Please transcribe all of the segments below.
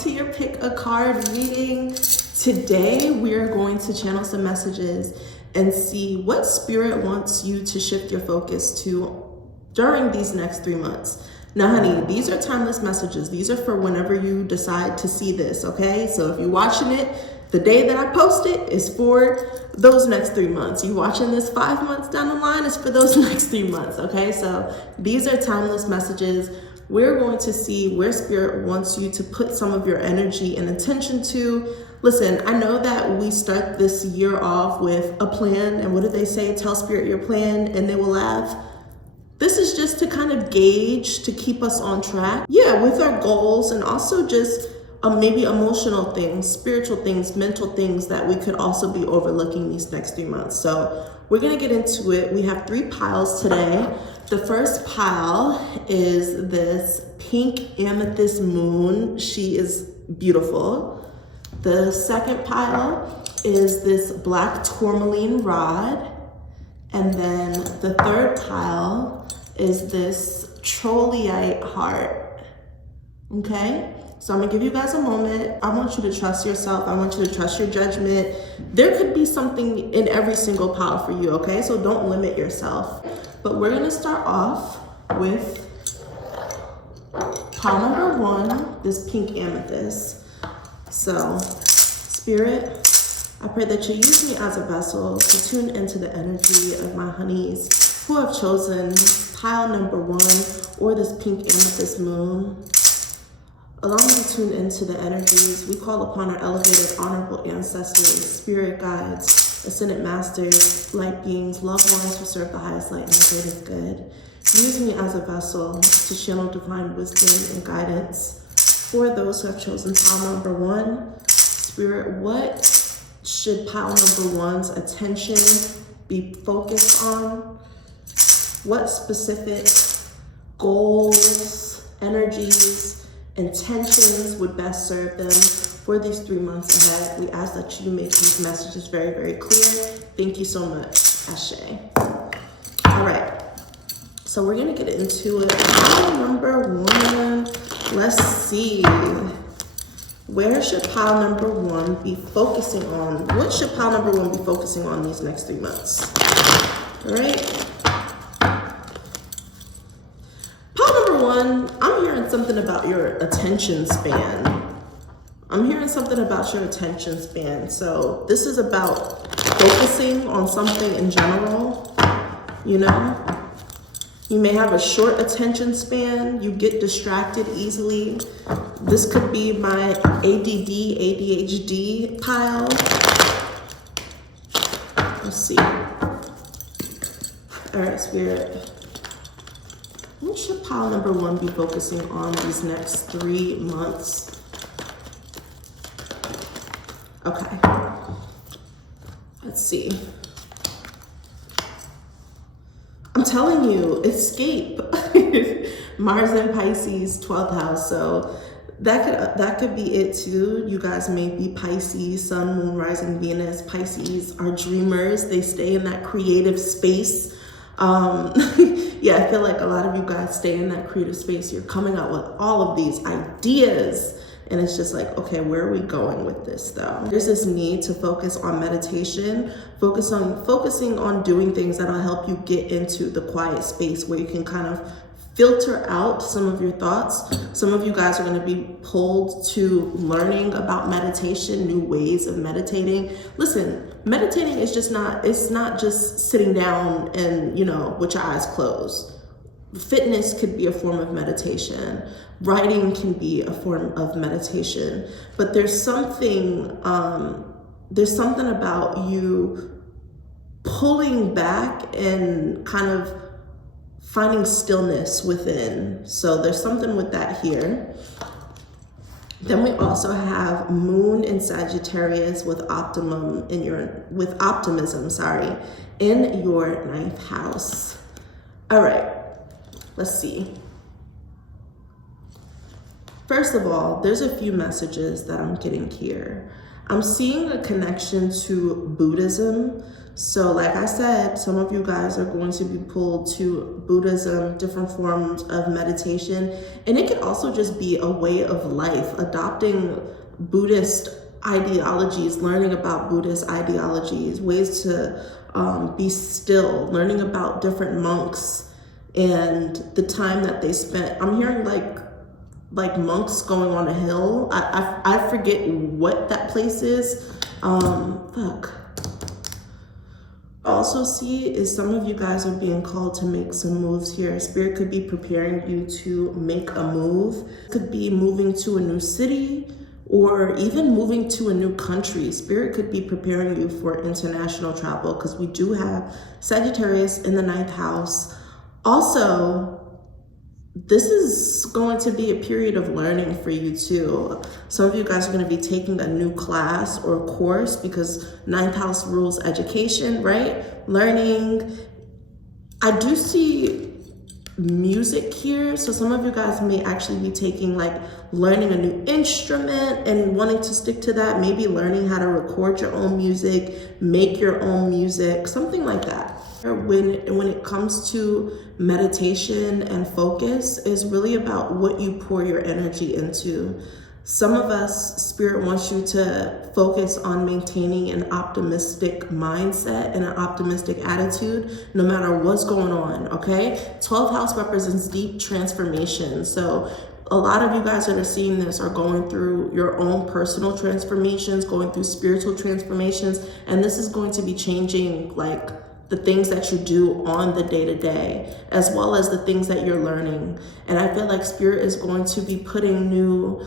to your pick a card reading. Today we are going to channel some messages and see what spirit wants you to shift your focus to during these next 3 months. Now honey, these are timeless messages. These are for whenever you decide to see this, okay? So if you're watching it the day that I post it, is for those next 3 months. You watching this 5 months down the line, is for those next 3 months, okay? So these are timeless messages. We're going to see where spirit wants you to put some of your energy and attention to. Listen, I know that we start this year off with a plan, and what do they say? Tell spirit your plan and they will laugh. This is just to kind of gauge, to keep us on track. Yeah, with our goals, and also just maybe emotional things, spiritual things, mental things that we could also be overlooking these next 3 months. So we're gonna get into it. We have 3 piles today. The first pile is this pink amethyst moon. She is beautiful. The second pile is this black tourmaline rod. And then the third pile is this trollleite heart, okay? So I'm gonna give you guys a moment. I want you to trust yourself. I want you to trust your judgment. There could be something in every single pile for you, okay? So don't limit yourself. But we're gonna start off with pile number 1, this pink amethyst. So, Spirit, I pray that you use me as a vessel to tune into the energy of my honeys who have chosen pile number 1 or this pink amethyst moon. Allow me to tune into the energies. We call upon our elevated, honorable ancestors, spirit guides, ascended masters, light beings, loved ones who serve the highest light and the greatest good. Use me as a vessel to channel divine wisdom and guidance for those who have chosen pile number 1. Spirit, what should pile number 1's attention be focused on? What specific goals, energies, intentions would best serve them for these 3 months ahead? We ask that you make these messages very, very clear. Thank you so much, Ashe. All right, so we're gonna get into it. Pile number 1, let's see. Where should pile number 1 be focusing on? What should pile number 1 be focusing on these next 3 months? All right. Pile number 1, I'm hearing something about your attention span. I'm hearing something about your attention span. So this is about focusing on something in general, you know? You may have a short attention span. You get distracted easily. This could be my ADD, ADHD pile. Let's see. All right, Spirit. What should pile number 1 be focusing on these next 3 months? Okay. Let's see. I'm telling you, escape. Mars and Pisces, 12th house. So that could be it too. You guys may be Pisces, Sun, Moon, Rising, Venus. Pisces are dreamers. They stay in that creative space. Yeah, I feel like a lot of you guys stay in that creative space. You're coming up with all of these ideas. And it's just like, okay, where are we going with this though? There's this need to focus on meditation, focusing on doing things that'll help you get into the quiet space where you can kind of filter out some of your thoughts. Some of you guys are gonna be pulled to learning about meditation, new ways of meditating. Listen, meditating is just not, it's not just sitting down and, you know, with your eyes closed. Fitness could be a form of meditation. Writing can be a form of meditation. But there's something about you pulling back and kind of finding stillness within. So there's something with that here. Then we also have Moon in Sagittarius with optimism in your 9th house. All right. Let's see. First of all, there's a few messages that I'm getting here. I'm seeing a connection to Buddhism. So like I said, some of you guys are going to be pulled to Buddhism, different forms of meditation, and it could also just be a way of life, adopting Buddhist ideologies, learning about Buddhist ideologies, ways to be still, learning about different monks and the time that they spent. I'm hearing like monks going on a hill. I forget what that place is. Also see is some of you guys are being called to make some moves here. Spirit could be preparing you to make a move. Could be moving to a new city or even moving to a new country. Spirit could be preparing you for international travel because we do have Sagittarius in the 9th house. Also, this is going to be a period of learning for you too. Some of you guys are going to be taking a new class or course because 9th house rules education, right? Learning. I do see music here. So some of you guys may actually be taking learning a new instrument and wanting to stick to that. Maybe learning how to record your own music, make your own music, something like that. When it comes to meditation and focus, is really about what you pour your energy into. Some of us, Spirit wants you to focus on maintaining an optimistic mindset and an optimistic attitude no matter what's going on, okay? 12th house represents deep transformation. So a lot of you guys that are seeing this are going through your own personal transformations, going through spiritual transformations, and this is going to be changing the things that you do on the day-to-day, as well as the things that you're learning. And I feel like Spirit is going to be putting new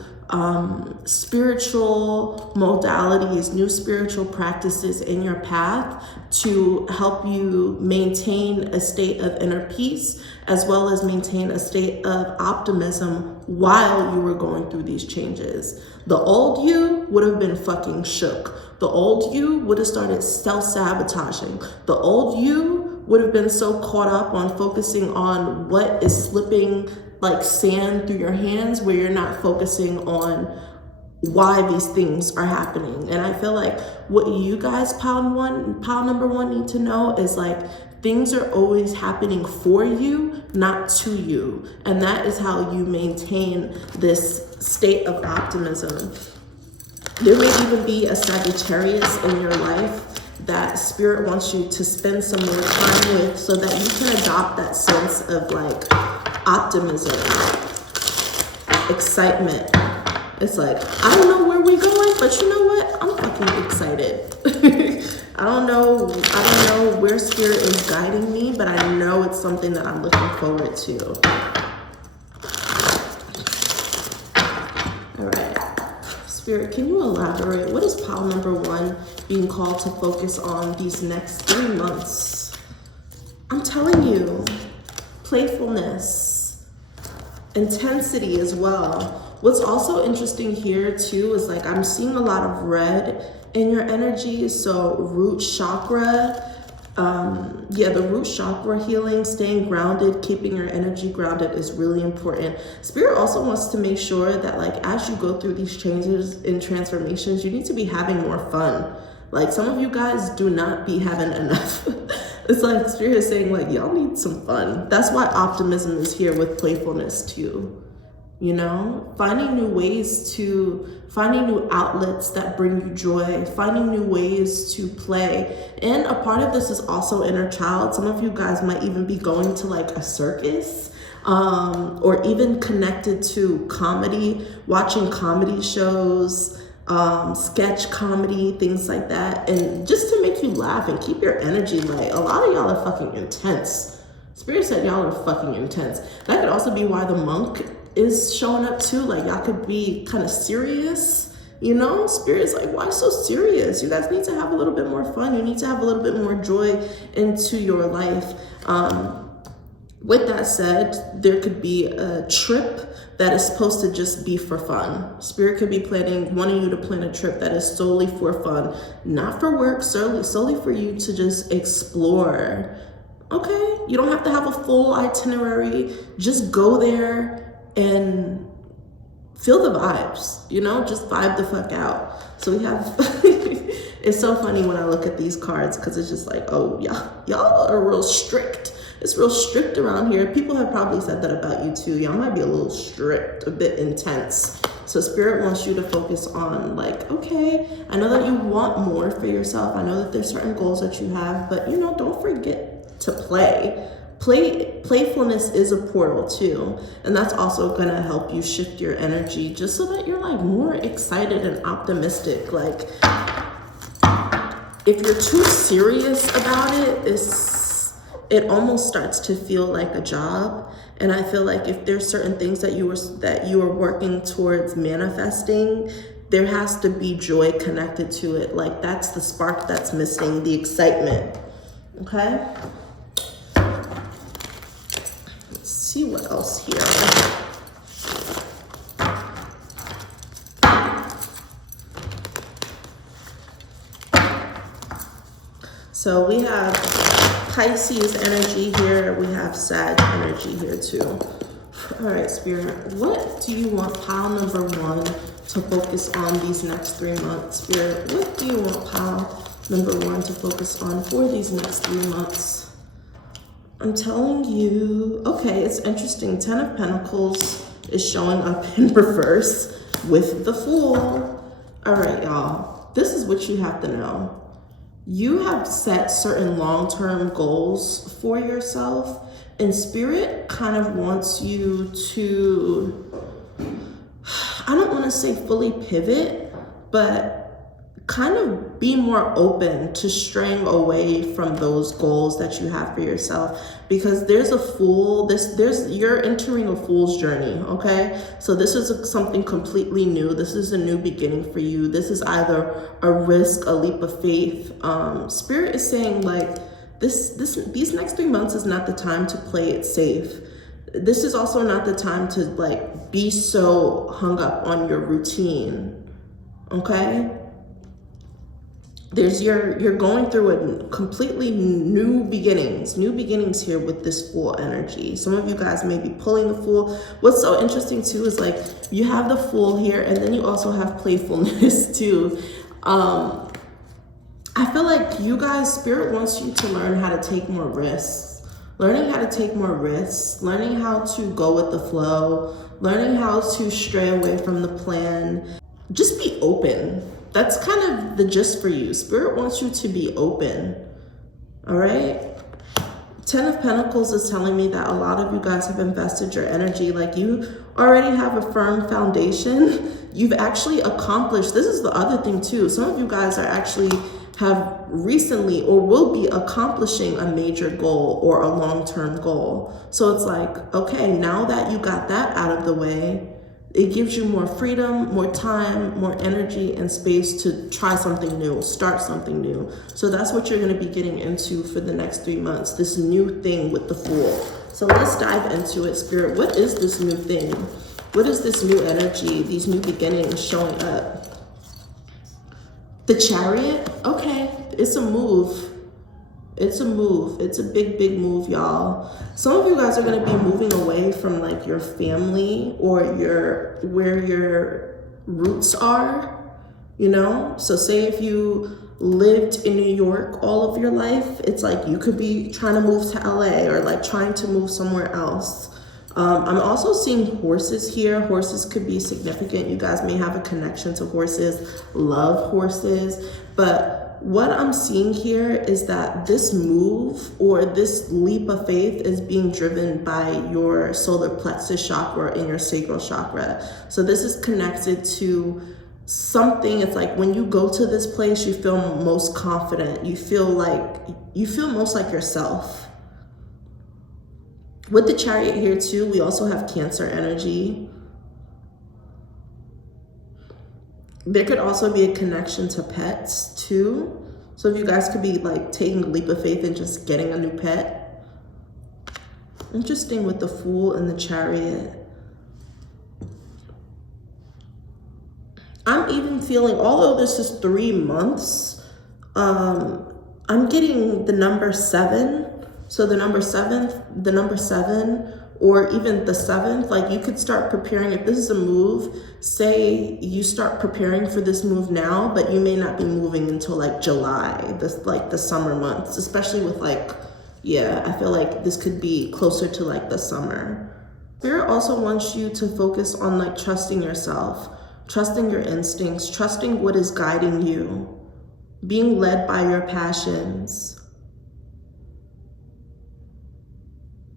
spiritual modalities, new spiritual practices in your path to help you maintain a state of inner peace, as well as maintain a state of optimism while you were going through these changes. The old you would have been fucking shook. The old you would have started self-sabotaging. The old you would have been so caught up on focusing on what is slipping like sand through your hands, where you're not focusing on why these things are happening. And I feel like what you guys, pile number one, need to know is things are always happening for you, not to you. And that is how you maintain this state of optimism. There may even be a Sagittarius in your life that Spirit wants you to spend some more time with so that you can adopt that sense of optimism, excitement. It's I don't know where we're going, but you know what? I'm fucking excited. I don't know where Spirit is guiding me, but I know it's something that I'm looking forward to. All right. Spirit, can you elaborate? What is pile number one being called to focus on these next 3 months? I'm telling you, playfulness, intensity as well. What's also interesting here too is I'm seeing a lot of red in your energy. So root chakra, the root chakra healing, staying grounded, keeping your energy grounded is really important. Spirit also wants to make sure that as you go through these changes and transformations, you need to be having more fun. Some of you guys do not be having enough. It's Spirit is saying y'all need some fun. That's why optimism is here with playfulness too. You know, finding new outlets that bring you joy, finding new ways to play. And a part of this is also inner child. Some of you guys might even be going to a circus, or even connected to comedy, watching comedy shows, sketch comedy, things like that. And just to make you laugh and keep your energy light. A lot of y'all are fucking intense. Spirit said y'all are fucking intense. That could also be why the monk is showing up too. Y'all could be kind of serious, you know? Spirit's why so serious? You guys need to have a little bit more fun. You need to have a little bit more joy into your life. With that said, there could be a trip that is supposed to just be for fun. Spirit could be wanting you to plan a trip that is solely for fun, not for work, solely for you to just explore. Okay, you don't have to have a full itinerary. Just go there and feel the vibes, you know, just vibe the fuck out. So we have It's so funny when I look at these cards because it's just like, oh, y'all are real strict. It's real strict around here. People have probably said that about you too. Y'all might be a little strict, a bit intense. So Spirit wants you to focus on like, okay, I know that you want more for yourself. I know that there's certain goals that you have, but you know, don't forget to play. Playfulness is a portal too, and that's also gonna help you shift your energy just so that you're like more excited and optimistic. Like if you're too serious about it, it almost starts to feel like a job. And I feel like if there's certain things that you are working towards manifesting, there has to be joy connected to it. Like that's the spark that's missing, the excitement. Okay. Let's see what else here. So we have Pisces energy here. We have Sag energy here too. All right, Spirit, what do you want pile number 1 to focus on these next 3 months? Spirit, what do you want pile number 1 to focus on for these next 3 months? I'm telling you, okay, it's interesting. 10 of Pentacles is showing up in reverse with the Fool. All right, y'all, this is what you have to know. You have set certain long-term goals for yourself, and Spirit kind of wants you to, I don't want to say fully pivot, but kind of be more open to straying away from those goals that you have for yourself, because there's a Fool, you're entering a Fool's journey, okay? So this is something completely new. This is a new beginning for you. This is either a risk, a leap of faith. Spirit is saying like, these next 3 months is not the time to play it safe. This is also not the time to like be so hung up on your routine, okay? You're going through a completely new beginnings here with this Fool energy. Some of you guys may be pulling the Fool. What's so interesting too is like you have the Fool here, and then you also have playfulness too. I feel like you guys, Spirit wants you to learn how to take more risks. Learning how to take more risks, learning how to go with the flow, learning how to stray away from the plan. Just be open. That's kind of the gist for you. Spirit wants you to be open, all right? 10 of Pentacles is telling me that a lot of you guys have invested your energy. Like you already have a firm foundation. You've actually accomplished, this is the other thing too. Some of you guys are actually have recently or will be accomplishing a major goal or a long-term goal. So it's like, okay, now that you got that out of the way, it gives you more freedom, more time, more energy and space to try something new, start something new. So that's what you're gonna be getting into for the next 3 months, this new thing with the Fool. So let's dive into it, Spirit. What is this new thing? What is this new energy, these new beginnings showing up? The Chariot, okay, it's a move. It's a move. It's a big, big move, y'all. Some of you guys are going to be moving away from like your family or where your roots are, you know? So say if you lived in New York all of your life, it's like you could be trying to move to LA or like trying to move somewhere else. I'm also seeing horses here. Horses could be significant. You guys may have a connection to horses, love horses, but what I'm seeing here is that this move or this leap of faith is being driven by your solar plexus chakra in your sacral chakra. So this is connected to something. It's like when you go to this place, you feel most confident. You feel most like yourself. With the Chariot here too, we also have Cancer energy. There could also be a connection to pets too. So if you guys could be like taking a leap of faith and just getting a new pet. Interesting with the Fool and the Chariot. I'm even feeling, although this is 3 months, I'm getting the number 7. So the number 7 or even the 7th, like you could start preparing. If this is a move, say you start preparing for this move now, but you may not be moving until like July, like the summer months, especially with like, yeah, I feel like this could be closer to like the summer. Spirit also wants you to focus on like trusting yourself, trusting your instincts, trusting what is guiding you, being led by your passions,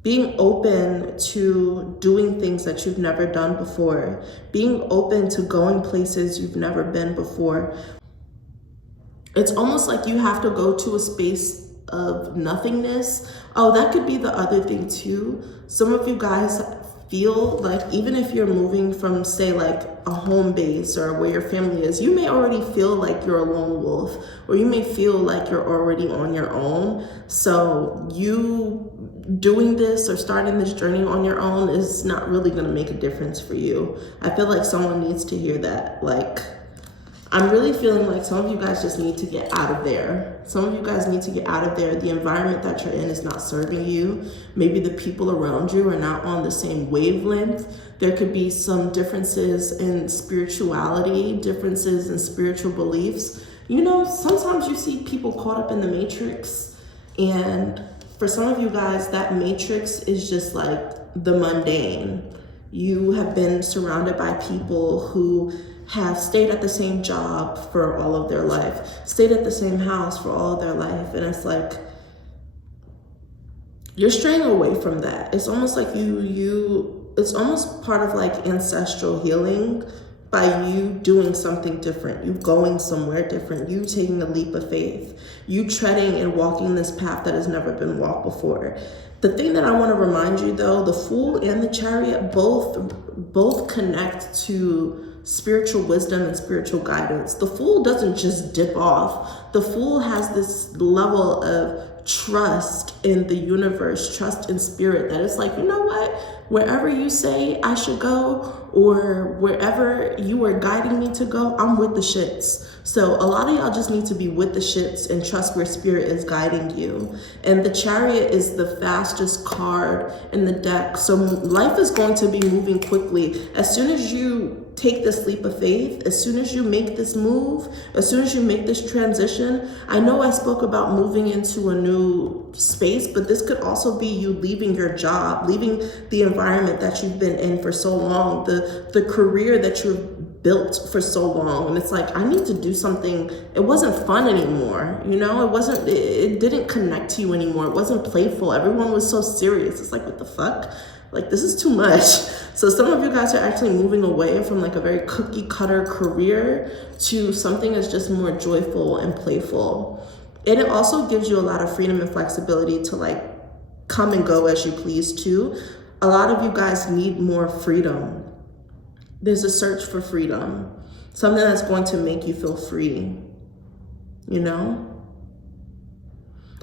being open to doing things that you've never done before, being open to going places you've never been before. It's almost like you have to go to a space of nothingness. Oh, that could be the other thing too. Some of you guys feel like even if you're moving from, say, like a home base or where your family is, you may already feel like you're a lone wolf, or you may feel like you're already on your own. So you doing this or starting this journey on your own is not really going to make a difference for you. I feel like someone needs to hear that. Like, I'm really feeling like some of you guys just need to get out of there. Some of you guys need to get out of there. The environment that you're in is not serving you. Maybe the people around you are not on the same wavelength. There could be some differences in spirituality, differences in spiritual beliefs. You know, sometimes you see people caught up in the matrix, and for some of you guys, that matrix is just like the mundane. You have been surrounded by people who have stayed at the same job for all of their life, stayed at the same house for all of their life. And it's like, you're straying away from that. It's almost like it's almost part of like ancestral healing by you doing something different, you going somewhere different, you taking a leap of faith, you treading and walking this path that has never been walked before. The thing that I want to remind you though, the Fool and the Chariot both connect to spiritual wisdom and spiritual guidance. The Fool doesn't just dip off. The Fool has this level of trust in the universe, trust in spirit, that it's like, you know what? Wherever you say I should go, or wherever you are guiding me to go, I'm with the shits. So a lot of y'all just need to be with the shits and trust where spirit is guiding you. And the Chariot is the fastest card in the deck. So life is going to be moving quickly. As soon as you take this leap of faith, as soon as you make this move, as soon as you make this transition, I know I spoke about moving into a new space, but this could also be you leaving your job, leaving the environment that you've been in for so long, the career that you've built for so long. And it's like, I need to do something. It wasn't fun anymore. You know, it didn't connect to you anymore. It wasn't playful. Everyone was so serious. It's like, what the fuck? Like, this is too much. So some of you guys are actually moving away from like a very cookie cutter career to something that's just more joyful and playful. And it also gives you a lot of freedom and flexibility to like come and go as you please too. A lot of you guys need more freedom. There's a search for freedom, something that's going to make you feel free, you know?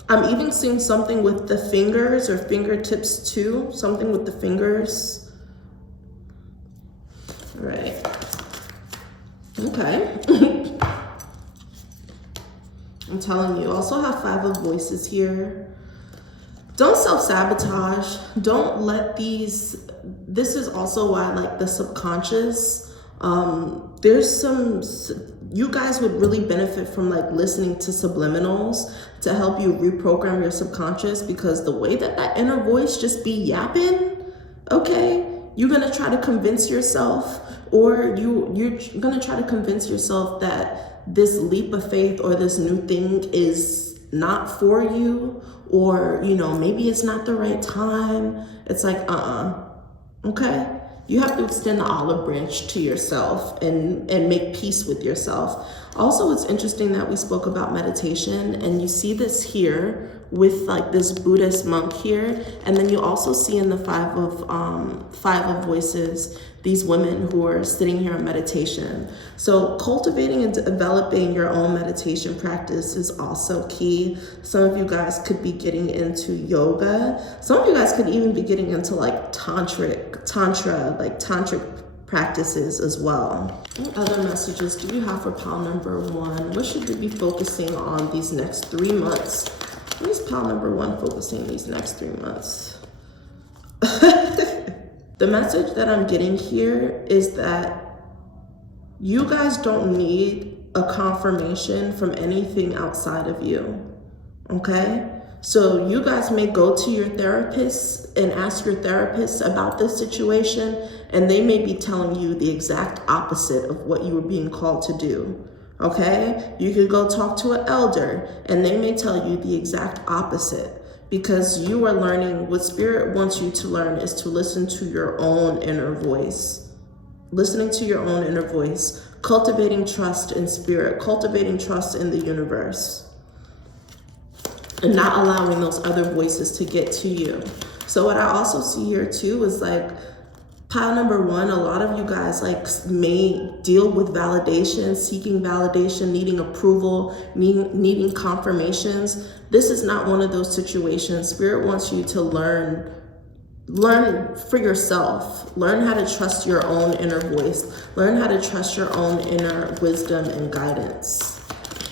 I'm even seeing something with the fingers or fingertips too, something with the fingers. All right. Okay. I'm telling you, also have 5 of Voices here. Don't self-sabotage. Don't let this is also why I like the subconscious. You guys would really benefit from like listening to subliminals to help you reprogram your subconscious, because the way that inner voice just be yapping, okay, you're gonna try to convince yourself, or you're gonna try to convince yourself that this leap of faith or this new thing is not for you, or, you know, maybe it's not the right time. It's like, okay? You have to extend the olive branch to yourself and make peace with yourself. Also, it's interesting that we spoke about meditation, and you see this here with like this Buddhist monk here, and then you also see in the 5 of Voices these women who are sitting here in meditation. So cultivating and developing your own meditation practice is also key. Some of you guys could be getting into yoga. Some of you guys could even be getting into like tantric practices as well. What other messages do you have for pile number 1? What should you be focusing on these next 3 months? What is pile number 1 focusing these next 3 months? The message that I'm getting here is that you guys don't need a confirmation from anything outside of you, okay? So you guys may go to your therapist and ask your therapist about this situation, and they may be telling you the exact opposite of what you were being called to do, okay? You could go talk to an elder, and they may tell you the exact opposite, because you are learning what Spirit wants you to learn is to listen to your own inner voice. Listening to your own inner voice, cultivating trust in Spirit, cultivating trust in the universe, and not allowing those other voices to get to you. So what I also see here too is like pile number one, a lot of you guys like may deal with validation, seeking validation, needing approval, needing confirmations. This is not one of those situations. Spirit wants you to learn for yourself. Learn how to trust your own inner voice. Learn how to trust your own inner wisdom and guidance.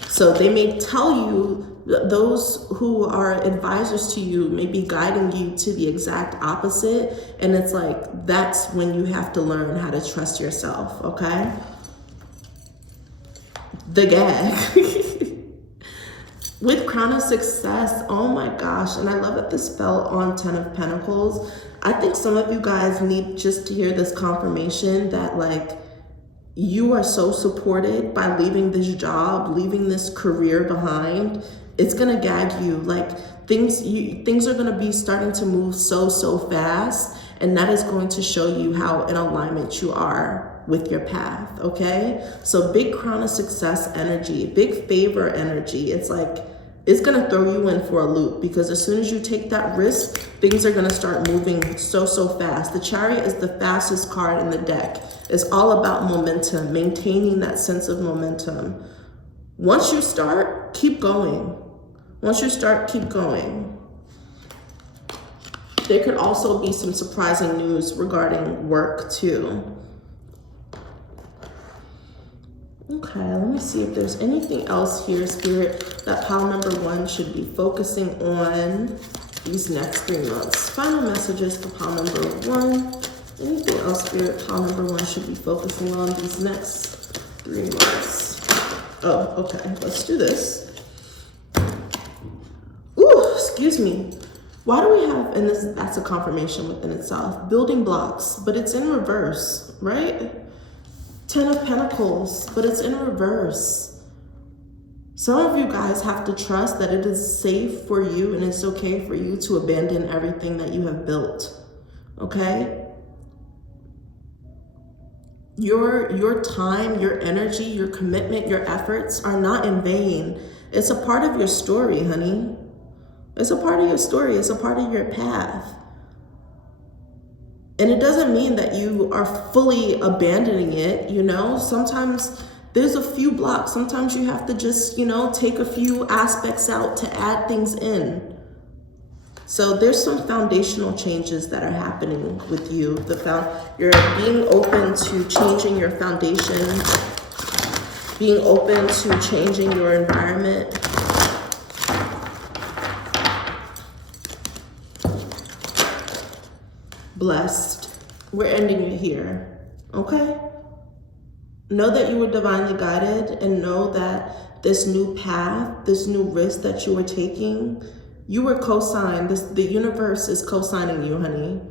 So they may tell you, those who are advisors to you may be guiding you to the exact opposite. And it's like, that's when you have to learn how to trust yourself, okay? The gag. With Crown of Success, oh my gosh. And I love that this fell on 10 of Pentacles. I think some of you guys need just to hear this confirmation that like, you are so supported by leaving this job, leaving this career behind. It's gonna gag you. Like things are gonna be starting to move so fast, and that is going to show you how in alignment you are with your path, okay? So big Crown of Success energy, big favor energy. It's like, it's gonna throw you in for a loop, because as soon as you take that risk, things are gonna start moving so fast. The Chariot is the fastest card in the deck. It's all about momentum, maintaining that sense of momentum. Once you start, keep going. Once you start, keep going. There could also be some surprising news regarding work too. Okay, let me see if there's anything else here, Spirit, that pile number one should be focusing on these next 3 months. Final messages for pile number one. Anything else, Spirit, pile number one should be focusing on these next 3 months? Oh, okay, let's do this. Ooh, excuse me. Why do we have, and that's a confirmation within itself, building blocks, but it's in reverse, right? 10 of Pentacles, but it's in reverse. Some of you guys have to trust that it is safe for you and it's okay for you to abandon everything that you have built, okay? Your time, your energy, your commitment, your efforts are not in vain. It's a part of your story, honey. It's a part of your story. It's a part of your path. And it doesn't mean that you are fully abandoning it, you know? Sometimes there's a few blocks. Sometimes you have to just, you know, take a few aspects out to add things in. So there's some foundational changes that are happening with you. You're being open to changing your foundation, being open to changing your environment. Blessed. We're ending it here, okay? Know that you were divinely guided, and know that this new path, this new risk that you were taking, you were co-signed. The universe is co-signing you, honey.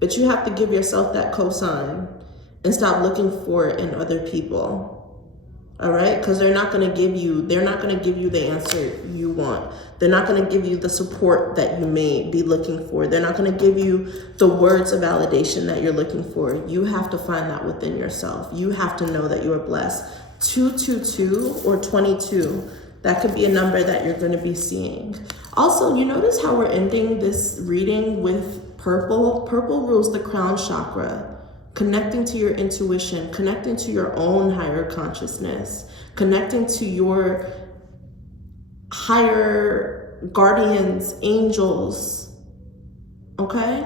But you have to give yourself that co-sign and stop looking for it in other people. All right? Because they're not going to give you the answer you want. They're not going to give you the support that you may be looking for. They're not going to give you the words of validation that you're looking for. You have to find that within yourself. You have to know that you are blessed. 222 or 22. That could be a number that you're going to be seeing. Also, you notice how we're ending this reading with purple? Purple rules the crown chakra. Connecting to your intuition, connecting to your own higher consciousness, connecting to your higher guardians, angels, okay?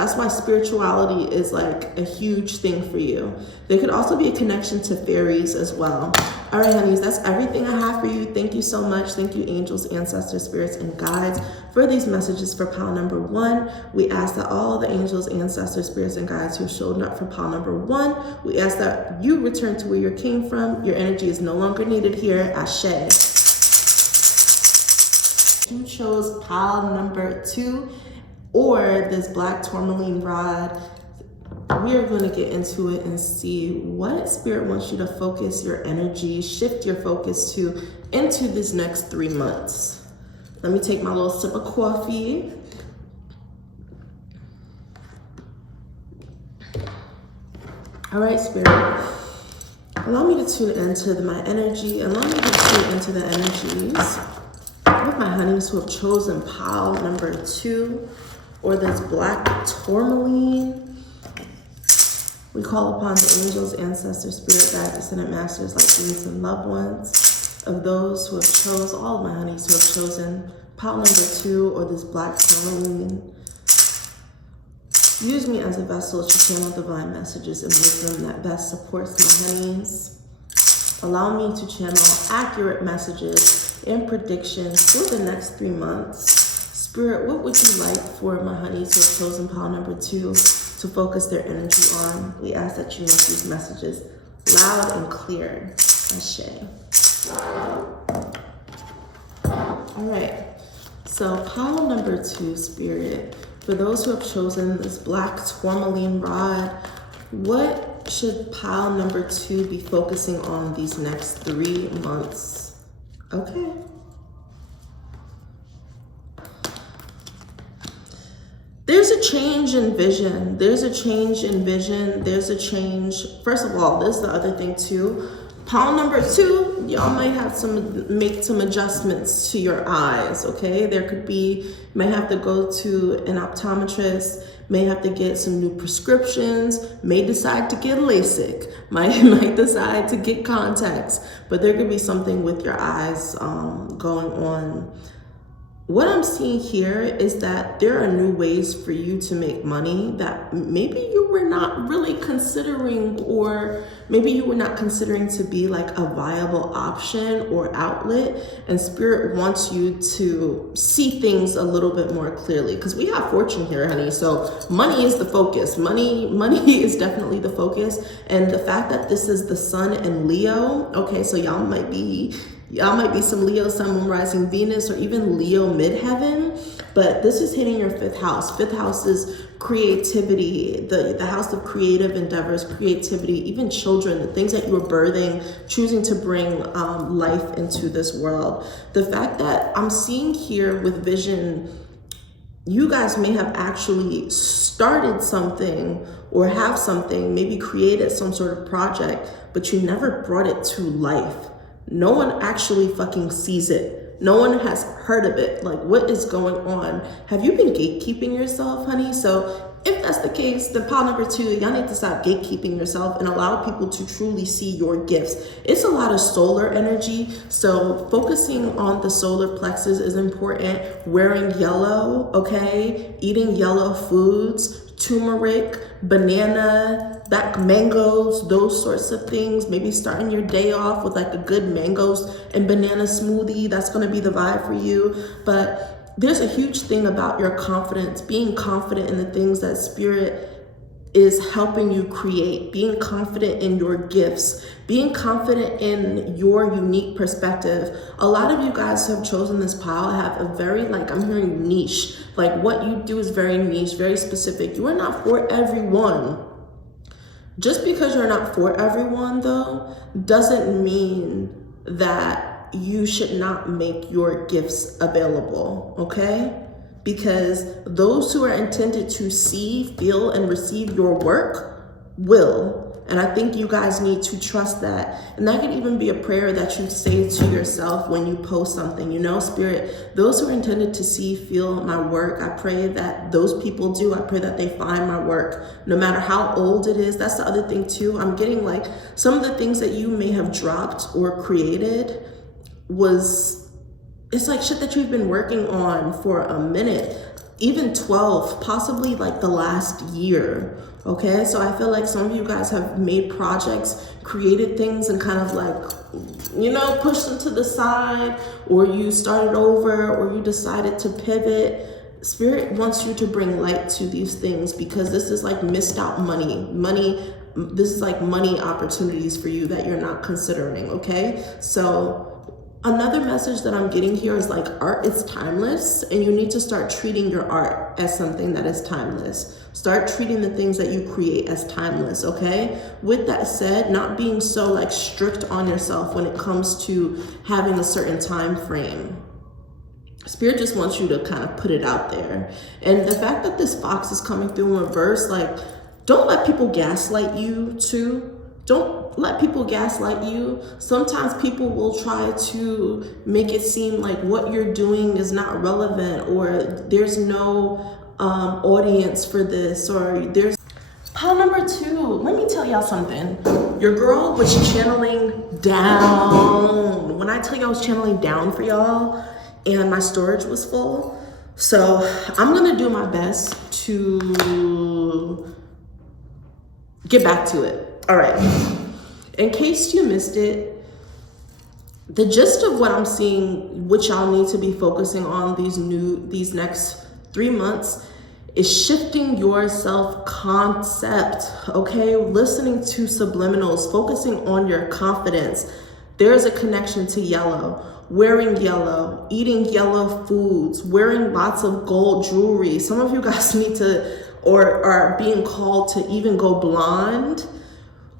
That's why spirituality is like a huge thing for you. There could also be a connection to fairies as well. All right, honeys, that's everything I have for you. Thank you so much. Thank you, angels, ancestors, spirits, and guides for these messages for pile number 1. We ask that all the angels, ancestors, spirits, and guides who showed up for pile number 1, we ask that you return to where you came from. Your energy is no longer needed here. Ashe. You chose pile number 2 or this black tourmaline rod. We are going to get into it and see what spirit wants you to focus your energy, shift your focus to into this next 3 months. Let me take my little sip of coffee. All right, spirit. Allow me to tune into my energy. Allow me to tune into the energies with my honeys who have chosen pile number 2 or this black tourmaline. We call upon the angels, ancestors, spirit guides, descendant masters, like beings and loved ones of those who have chosen, all of my honeys who have chosen pile number 2 or this black tourmaline. Use me as a vessel to channel divine messages and wisdom that best supports my honeys. Allow me to channel accurate messages and predictions for the next 3 months. Spirit, what would you like for my honeys who have chosen pile number 2 to focus their energy on? We ask that you make these messages loud and clear. Ashe. All right. So pile number 2, spirit, for those who have chosen this black tourmaline rod, what should pile number 2 be focusing on these next 3 months? Okay. There's a change in vision. There's a change in vision. There's a change. First of all, this is the other thing too. Pile number 2, y'all might have to make some adjustments to your eyes, okay? There could be, you may have to go to an optometrist, may have to get some new prescriptions, may decide to get LASIK, might decide to get contacts, but there could be something with your eyes going on. What I'm seeing here is that there are new ways for you to make money that maybe you were not really considering, or maybe you were not considering to be like a viable option or outlet, and spirit wants you to see things a little bit more clearly, because we have fortune here, honey. So money is the focus. Money is definitely the focus. And the fact that this is the sun and Leo, okay, so y'all might be some Leo, Sun, Moon, Rising, Venus, or even Leo midheaven, but this is hitting your 5th house. 5th house is creativity, the house of creative endeavors, creativity, even children, the things that you were birthing, choosing to bring life into this world. The fact that I'm seeing here with vision, you guys may have actually started something or have something, maybe created some sort of project, but you never brought it to life. No one actually fucking sees it. No one has heard of it. Like, what is going on? Have you been gatekeeping yourself, honey? So if that's the case, then pile number 2, y'all need to stop gatekeeping yourself and allow people to truly see your gifts. It's a lot of solar energy, so focusing on the solar plexus is important. Wearing yellow, okay? Eating yellow foods, turmeric, banana, mangoes, those sorts of things. Maybe starting your day off with like a good mangoes and banana smoothie. That's going to be the vibe for you. But there's a huge thing about your confidence, being confident in the things that spirit is helping you create, being confident in your gifts, being confident in your unique perspective. A lot of you guys who have chosen this pile have a very, like, I'm hearing niche. Like, what you do is very niche, very specific. You are not for everyone. Just because you're not for everyone, though, doesn't mean that you should not make your gifts available, okay? Because those who are intended to see, feel, and receive your work will. And I think you guys need to trust that. And that could even be a prayer that you say to yourself when you post something. You know, spirit, those who are intended to see, feel my work, I pray that those people do. I pray that they find my work, no matter how old it is. That's the other thing too. I'm getting like some of the things that you may have dropped or created it's like shit that you've been working on for a minute. even 12, possibly like the last year. Okay, so I feel like some of you guys have made projects, created things, and kind of like, you know, pushed them to the side, or you started over, or you decided to pivot. Spirit wants you to bring light to these things, because this is like missed out money. This is like money opportunities for you that you're not considering, okay? So another message that I'm getting here is like art is timeless, and you need to start treating your art as something that is timeless. Start treating the things that you create as timeless, okay? With that said, not being so like strict on yourself when it comes to having a certain time frame. Spirit just wants you to kind of put it out there. And the fact that this fox is coming through in reverse, like, don't let people gaslight you too. Don't let people gaslight you. Sometimes people will try to make it seem like what you're doing is not relevant, or there's no audience for this, or there's pile number 2. Let me tell y'all something. Your girl was channeling down. When I tell you I was channeling down for y'all, and my storage was full, so I'm gonna do my best to get back to it. All right, in case you missed it, the gist of what I'm seeing, which y'all need to be focusing on these next 3 months, is shifting your self-concept, okay? Listening to subliminals, focusing on your confidence. There is a connection to yellow, wearing yellow, eating yellow foods, wearing lots of gold jewelry. Some of you guys need to, or are being called to even go blonde.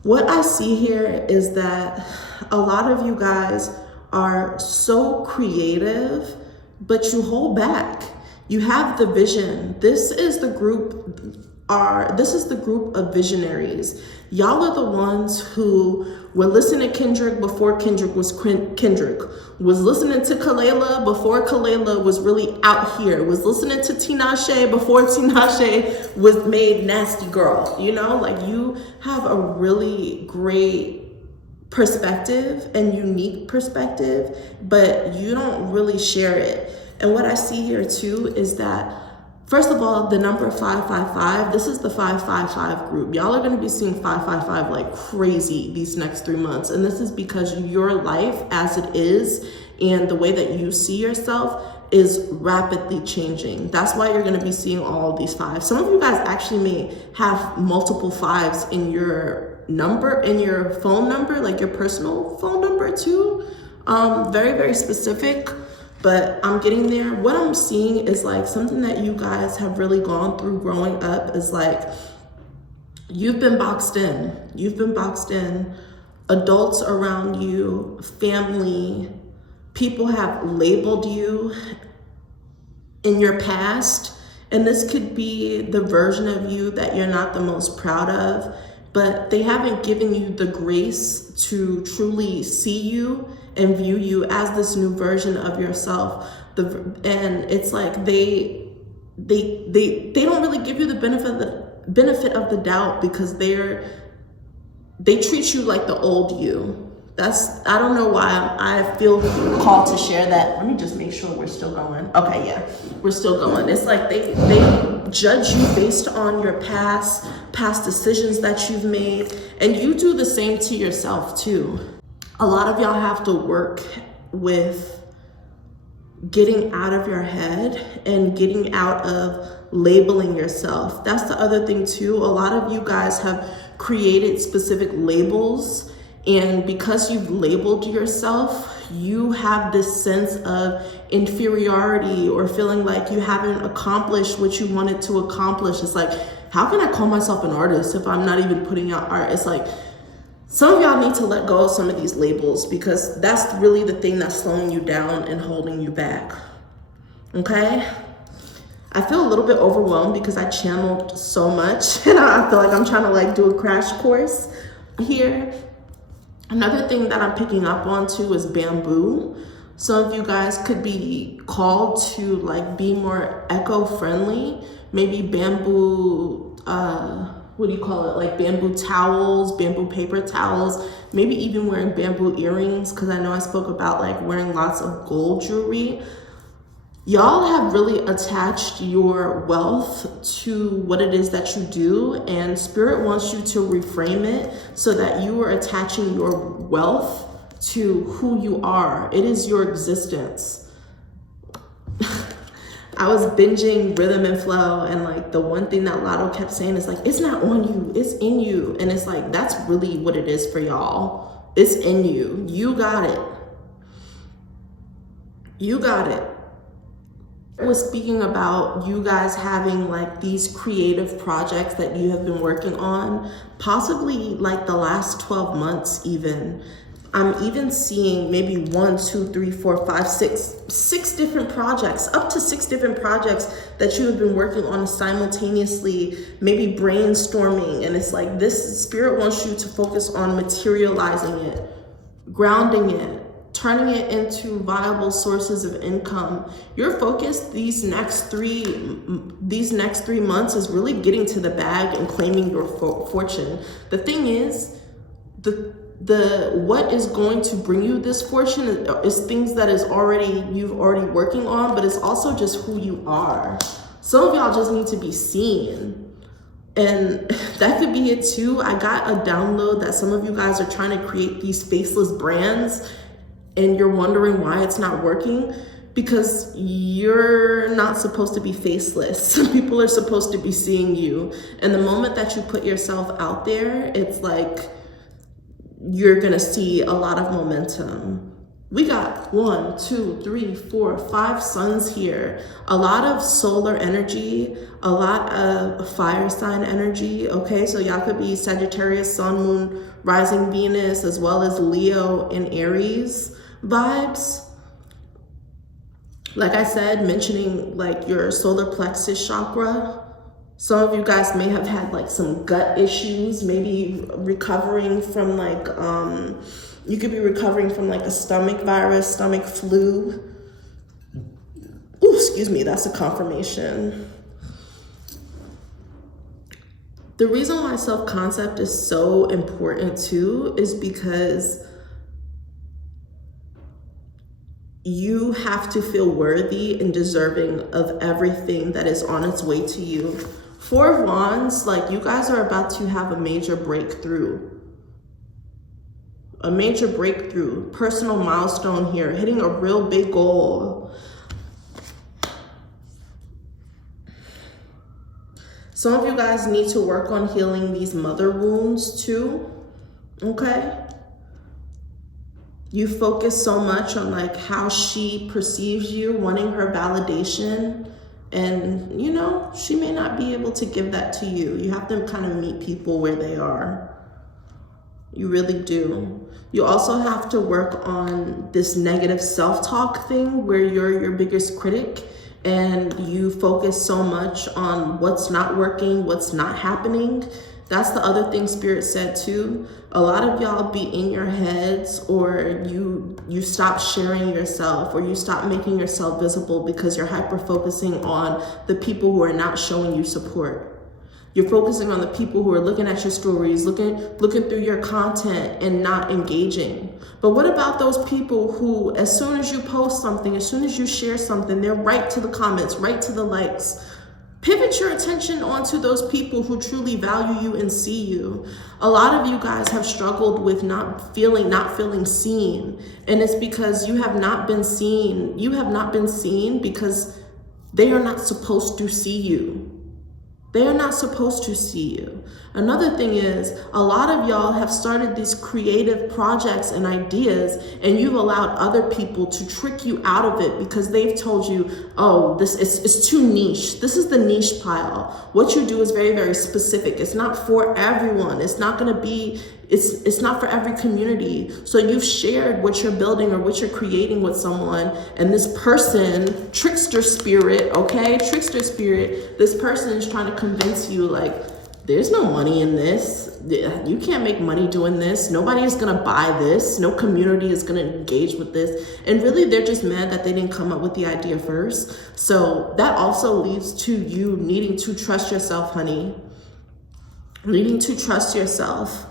What I see here is that a lot of you guys are so creative, but you hold back. You have the vision. This is the group of visionaries. Y'all are the ones who were listening to Kendrick before Kendrick was Kendrick, was listening to Kalela before Kalela was really out here, was listening to Tinashe before Tinashe was made Nasty Girl. You know, like, you have a really great perspective and unique perspective, but you don't really share it. And what I see here too is that, first of all, the number 555, this is the 555 group. Y'all are going to be seeing 555 like crazy these next 3 months. And this is because your life as it is and the way that you see yourself is rapidly changing. That's why you're going to be seeing all these 5s. Some of you guys actually may have multiple 5s in your number, in your phone number, like your personal phone number too. Very, very specific. But I'm getting there. What I'm seeing is like something that you guys have really gone through growing up is like, you've been boxed in. You've been boxed in. Adults around you, family, people have labeled you in your past. And this could be the version of you that you're not the most proud of, but they haven't given you the grace to truly see you and view you as this new version of yourself. And it's like they don't really give you the benefit of the doubt, because they treat you like the old you. I don't know why I feel called to share that. Let me just make sure we're still going. Okay, yeah, we're still going. It's like they judge you based on your past decisions that you've made, and you do the same to yourself too. A lot of y'all have to work with getting out of your head and getting out of labeling yourself. That's the other thing too. A lot of you guys have created specific labels, and because you've labeled yourself, you have this sense of inferiority or feeling like you haven't accomplished what you wanted to accomplish. It's like, how can I call myself an artist if I'm not even putting out art? It's like, some of y'all need to let go of some of these labels, because that's really the thing that's slowing you down and holding you back, okay? I feel a little bit overwhelmed because I channeled so much, and I feel like I'm trying to like do a crash course here. Another thing that I'm picking up on too is bamboo. Some of you guys could be called to like be more eco-friendly, maybe bamboo, what do you call it? Like bamboo towels, bamboo paper towels, maybe even wearing bamboo earrings. Cause I know I spoke about like wearing lots of gold jewelry. Y'all have really attached your wealth to what it is that you do, and Spirit wants you to reframe it so that you are attaching your wealth to who you are. It is your existence. I was binging Rhythm and Flow, and like the one thing that Lotto kept saying is like, it's not on you, it's in you. And it's like, that's really what it is for y'all. It's in you. You got it. You got it. I was speaking about you guys having like these creative projects that you have been working on, possibly like the last 12 months even. I'm even seeing maybe 1, 2, 3, 4, 5, 6 different projects, up to 6 different projects that you have been working on simultaneously, maybe brainstorming. And it's like this Spirit wants you to focus on materializing it, grounding it, turning it into viable sources of income. Your focus these next 3 months is really getting to the bag and claiming your fortune. The thing is, what is going to bring you this fortune is things that you've already working on, but it's also just who you are. Some of y'all just need to be seen. And that could be it too. I got a download that some of you guys are trying to create these faceless brands, and you're wondering why it's not working, because you're not supposed to be faceless. People are supposed to be seeing you. And the moment that you put yourself out there, it's like you're gonna see a lot of momentum. We got 1, 2, 3, 4, 5 suns here. A lot of solar energy, a lot of fire sign energy, okay? So y'all could be Sagittarius, Sun, Moon, Rising Venus, as well as Leo and Aries vibes. Like I said, mentioning like your solar plexus chakra. Some of you guys may have had like some gut issues, maybe recovering from like, you could be recovering from like a stomach virus, stomach flu. Ooh, excuse me, that's a confirmation. The reason why self-concept is so important too is because you have to feel worthy and deserving of everything that is on its way to you. 4 of Wands, like you guys are about to have a major breakthrough. A major breakthrough, personal milestone here, hitting a real big goal. Some of you guys need to work on healing these mother wounds too, okay? You focus so much on like how she perceives you, wanting her validation, and you know, she may not be able to give that to you. You have to kind of meet people where they are. You really do. You also have to work on this negative self-talk thing where you're your biggest critic and you focus so much on what's not working, what's not happening. That's the other thing Spirit said too. A lot of y'all be in your heads, or you stop sharing yourself, or you stop making yourself visible because you're hyper focusing on the people who are not showing you support. You're focusing on the people who are looking at your stories, looking through your content and not engaging. But what about those people who, as soon as you post something, as soon as you share something, they're right to the comments, right to the likes? Pivot your attention onto those people who truly value you and see you. A lot of you guys have struggled with not feeling seen. And it's because you have not been seen. You have not been seen because they are not supposed to see you. They are not supposed to see you. Another thing is, a lot of y'all have started these creative projects and ideas, and you've allowed other people to trick you out of it because they've told you, oh, this is too niche. This is the niche pile. What you do is very, very specific. It's not for everyone. It's not gonna be, it's not for every community. So you've shared what you're building or what you're creating with someone, and this person, trickster spirit, okay? Trickster spirit, this person is trying to convince you like, there's no money in this. You can't make money doing this. Nobody is gonna buy this. No community is gonna engage with this. And really, they're just mad that they didn't come up with the idea first. So that also leads to you needing to trust yourself, honey. Needing to trust yourself.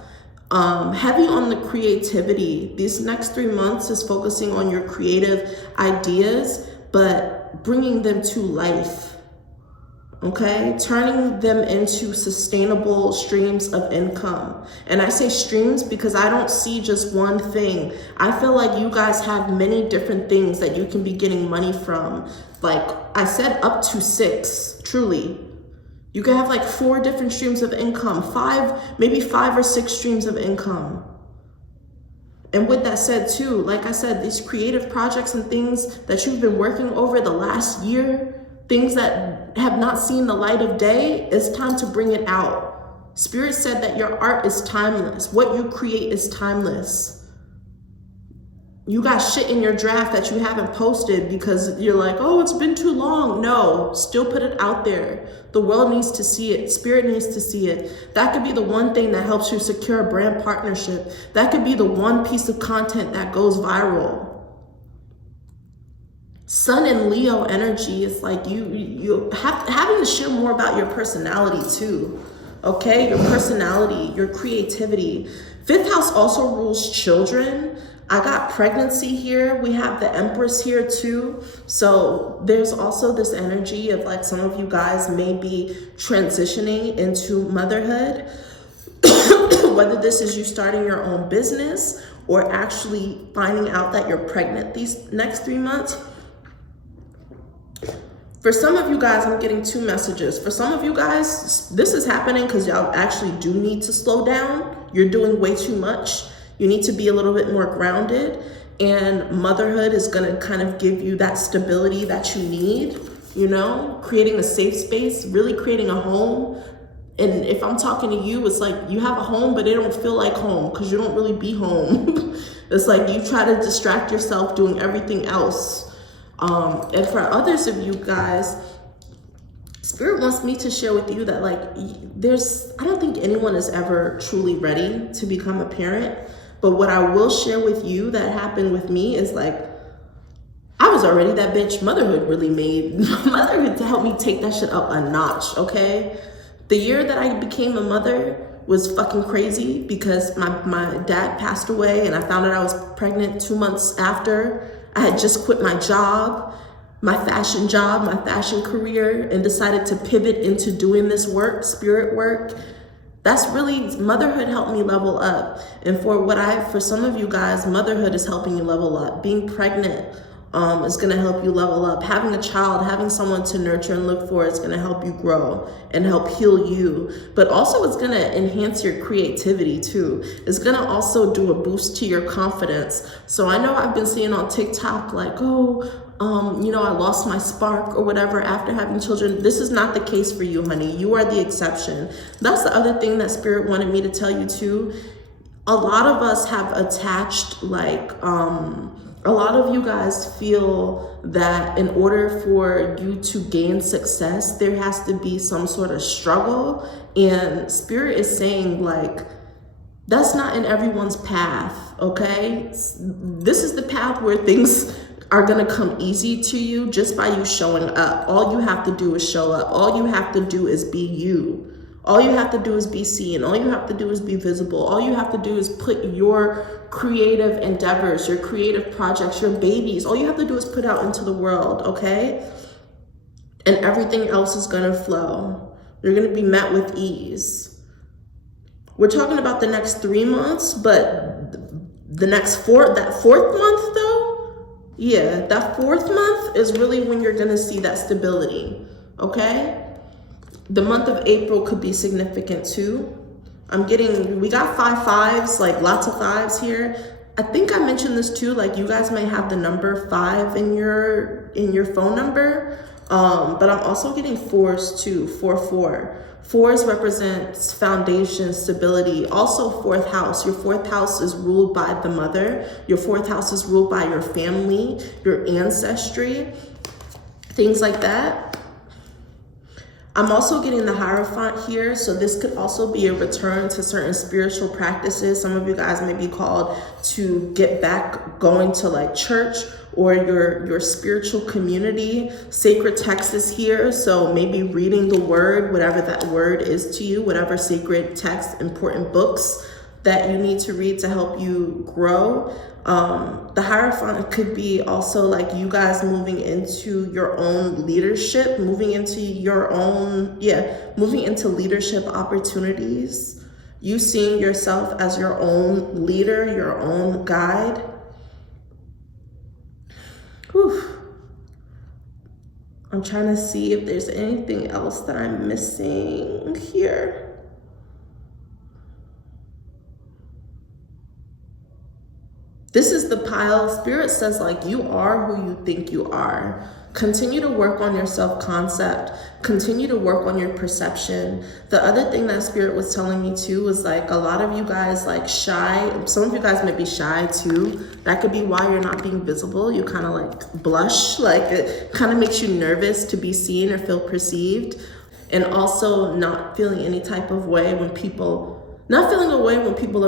Heavy on the creativity. These next 3 months is focusing on your creative ideas, but bringing them to life. Okay, turning them into sustainable streams of income. And I say streams because I don't see just one thing. I feel like you guys have many different things that you can be getting money from. Like I said, up to 6, truly. You can have like 4 different streams of income, 5, maybe 5 or 6 streams of income. And with that said too, like I said, these creative projects and things that you've been working over the last year, things that have not seen the light of day, it's time to bring it out. Spirit said that your art is timeless. What you create is timeless. You got shit in your draft that you haven't posted because you're like, oh, it's been too long. No, still put it out there. The world needs to see it. Spirit needs to see it. That could be the one thing that helps you secure a brand partnership. That could be the one piece of content that goes viral. Sun and Leo energy is like having to share more about your personality too. Okay, your personality, your creativity. 5th house also rules children. I got pregnancy here. We have the Empress here too. So there's also this energy of like some of you guys may be transitioning into motherhood. Whether this is you starting your own business or actually finding out that you're pregnant these next 3 months. For some of you guys, I'm getting 2 messages. For some of you guys, this is happening because y'all actually do need to slow down. You're doing way too much. You need to be a little bit more grounded, and motherhood is going to kind of give you that stability that you need, you know, creating a safe space, really creating a home. And if I'm talking to you, it's like you have a home, but it don't feel like home because you don't really be home. It's like you try to distract yourself doing everything else. And for others of you guys, Spirit wants me to share with you that like I don't think anyone is ever truly ready to become a parent. But what I will share with you that happened with me is like, I was already that bitch. Motherhood really made motherhood to help me take that shit up a notch, okay? The year that I became a mother was fucking crazy because my dad passed away and I found out I was pregnant 2 months after. I had just quit my job, my fashion career, and decided to pivot into doing this work, spirit work. That's really, motherhood helped me level up. And for some of you guys, motherhood is helping you level up. Being pregnant is gonna help you level up. Having a child, having someone to nurture and look for is gonna help you grow and help heal you. But also it's gonna enhance your creativity too. It's gonna also do a boost to your confidence. So I know I've been seeing on TikTok like, oh, you know, I lost my spark or whatever after having children. This is not the case for you, honey. You are the exception. That's the other thing that Spirit wanted me to tell you too. A lot of us have attached like, a lot of you guys feel that in order for you to gain success, there has to be some sort of struggle. And Spirit is saying like, that's not in everyone's path, okay? This is the path where things are gonna come easy to you just by you showing up. All you have to do is show up. All you have to do is be you. All you have to do is be seen. All you have to do is be visible. All you have to do is put your creative endeavors, your creative projects, your babies, all you have to do is put out into the world, okay? And everything else is gonna flow. You're gonna be met with ease. We're talking about the next 3 months, but that 4th month though, yeah, that 4th month is really when you're gonna see that stability, okay? The month of April could be significant too. We got 5 5s, like lots of 5s here. I think I mentioned this too, like you guys may have the number 5 in your phone number, but I'm also getting 4s too, 4. 4s represents foundation, stability. Also 4th house. Your 4th house is ruled by the mother. Your 4th house is ruled by your family, your ancestry, things like that. I'm also getting the Hierophant here, so this could also be a return to certain spiritual practices. Some of you guys may be called to get back going to like church or your spiritual community. Sacred text is here, so maybe reading the word, whatever that word is to you, whatever sacred text, important books that you need to read to help you grow. The Hierophant could be also like you guys moving into your own leadership, moving into leadership opportunities. You seeing yourself as your own leader, your own guide. Whew. I'm trying to see if there's anything else that I'm missing here. This is the pile. Spirit says like you are who you think you are. Continue to work on your self-concept. Continue to work on your perception. The other thing that Spirit was telling me too was like a lot of you guys like shy. Some of you guys might be shy too. That could be why you're not being visible. You kind of like blush. Like it kind of makes you nervous to be seen or feel perceived. And also not feeling any type of way when people are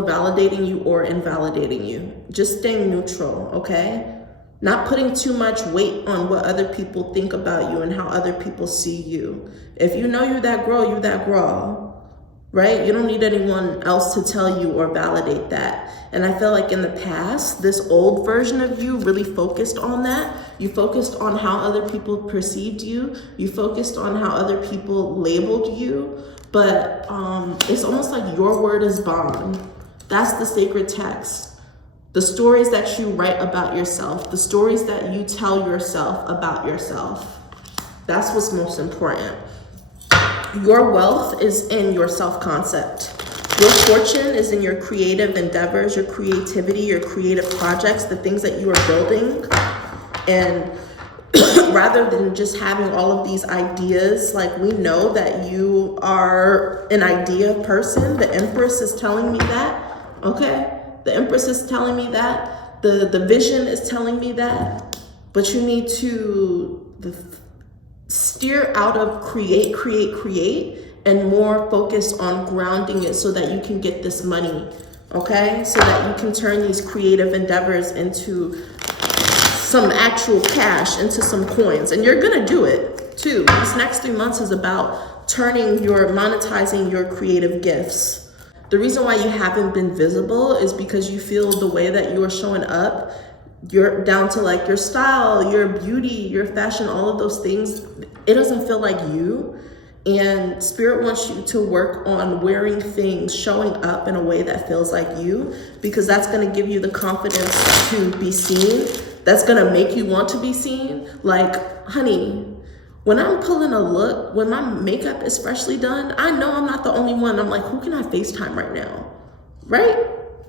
validating you or invalidating you. Just staying neutral, okay? Not putting too much weight on what other people think about you and how other people see you. If you know you're that girl, right? You don't need anyone else to tell you or validate that. And I feel like in the past, this old version of you really focused on that. You focused on how other people perceived you. You focused on how other people labeled you. But it's almost like your word is bond. That's the sacred text. The stories that you write about yourself, the stories that you tell yourself about yourself. That's what's most important. Your wealth is in your self-concept. Your fortune is in your creative endeavors, your creativity, your creative projects, the things that you are building. And rather than just having all of these ideas, like we know that you are an idea person. The Empress is telling me that, okay? The Empress is telling me that. The vision is telling me that. But you need to steer out of create, and more focus on grounding it so that you can get this money, okay? So that you can turn these creative endeavors into some actual cash, into some coins. And you're gonna do it too. These next 3 months is about monetizing your creative gifts. The reason why you haven't been visible is because you feel the way that you are showing up, you're down to like your style, your beauty, your fashion, all of those things, it doesn't feel like you. And Spirit wants you to work on wearing things, showing up in a way that feels like you, because that's going to give you the confidence to be seen. That's going to make you want to be seen. Like, honey, when I'm pulling a look, when my makeup is freshly done, I know I'm not the only one. I'm like, who can I FaceTime right now? Right?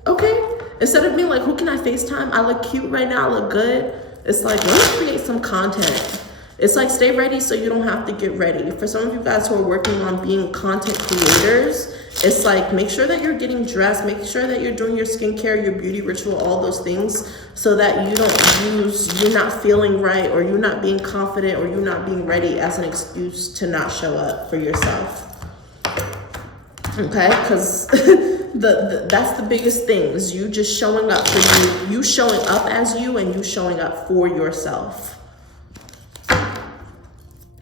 Okay? Instead of being like, who can I FaceTime? I look cute right now, I look good. It's like, let me create some content. It's like, stay ready so you don't have to get ready. For some of you guys who are working on being content creators, it's like, make sure that you're getting dressed, make sure that you're doing your skincare, your beauty ritual, all those things, so that you don't use you not feeling right, or you not being confident, or you not being ready as an excuse to not show up for yourself. Okay, because that's the biggest thing, is you just showing up for you showing up as you, and you showing up for yourself.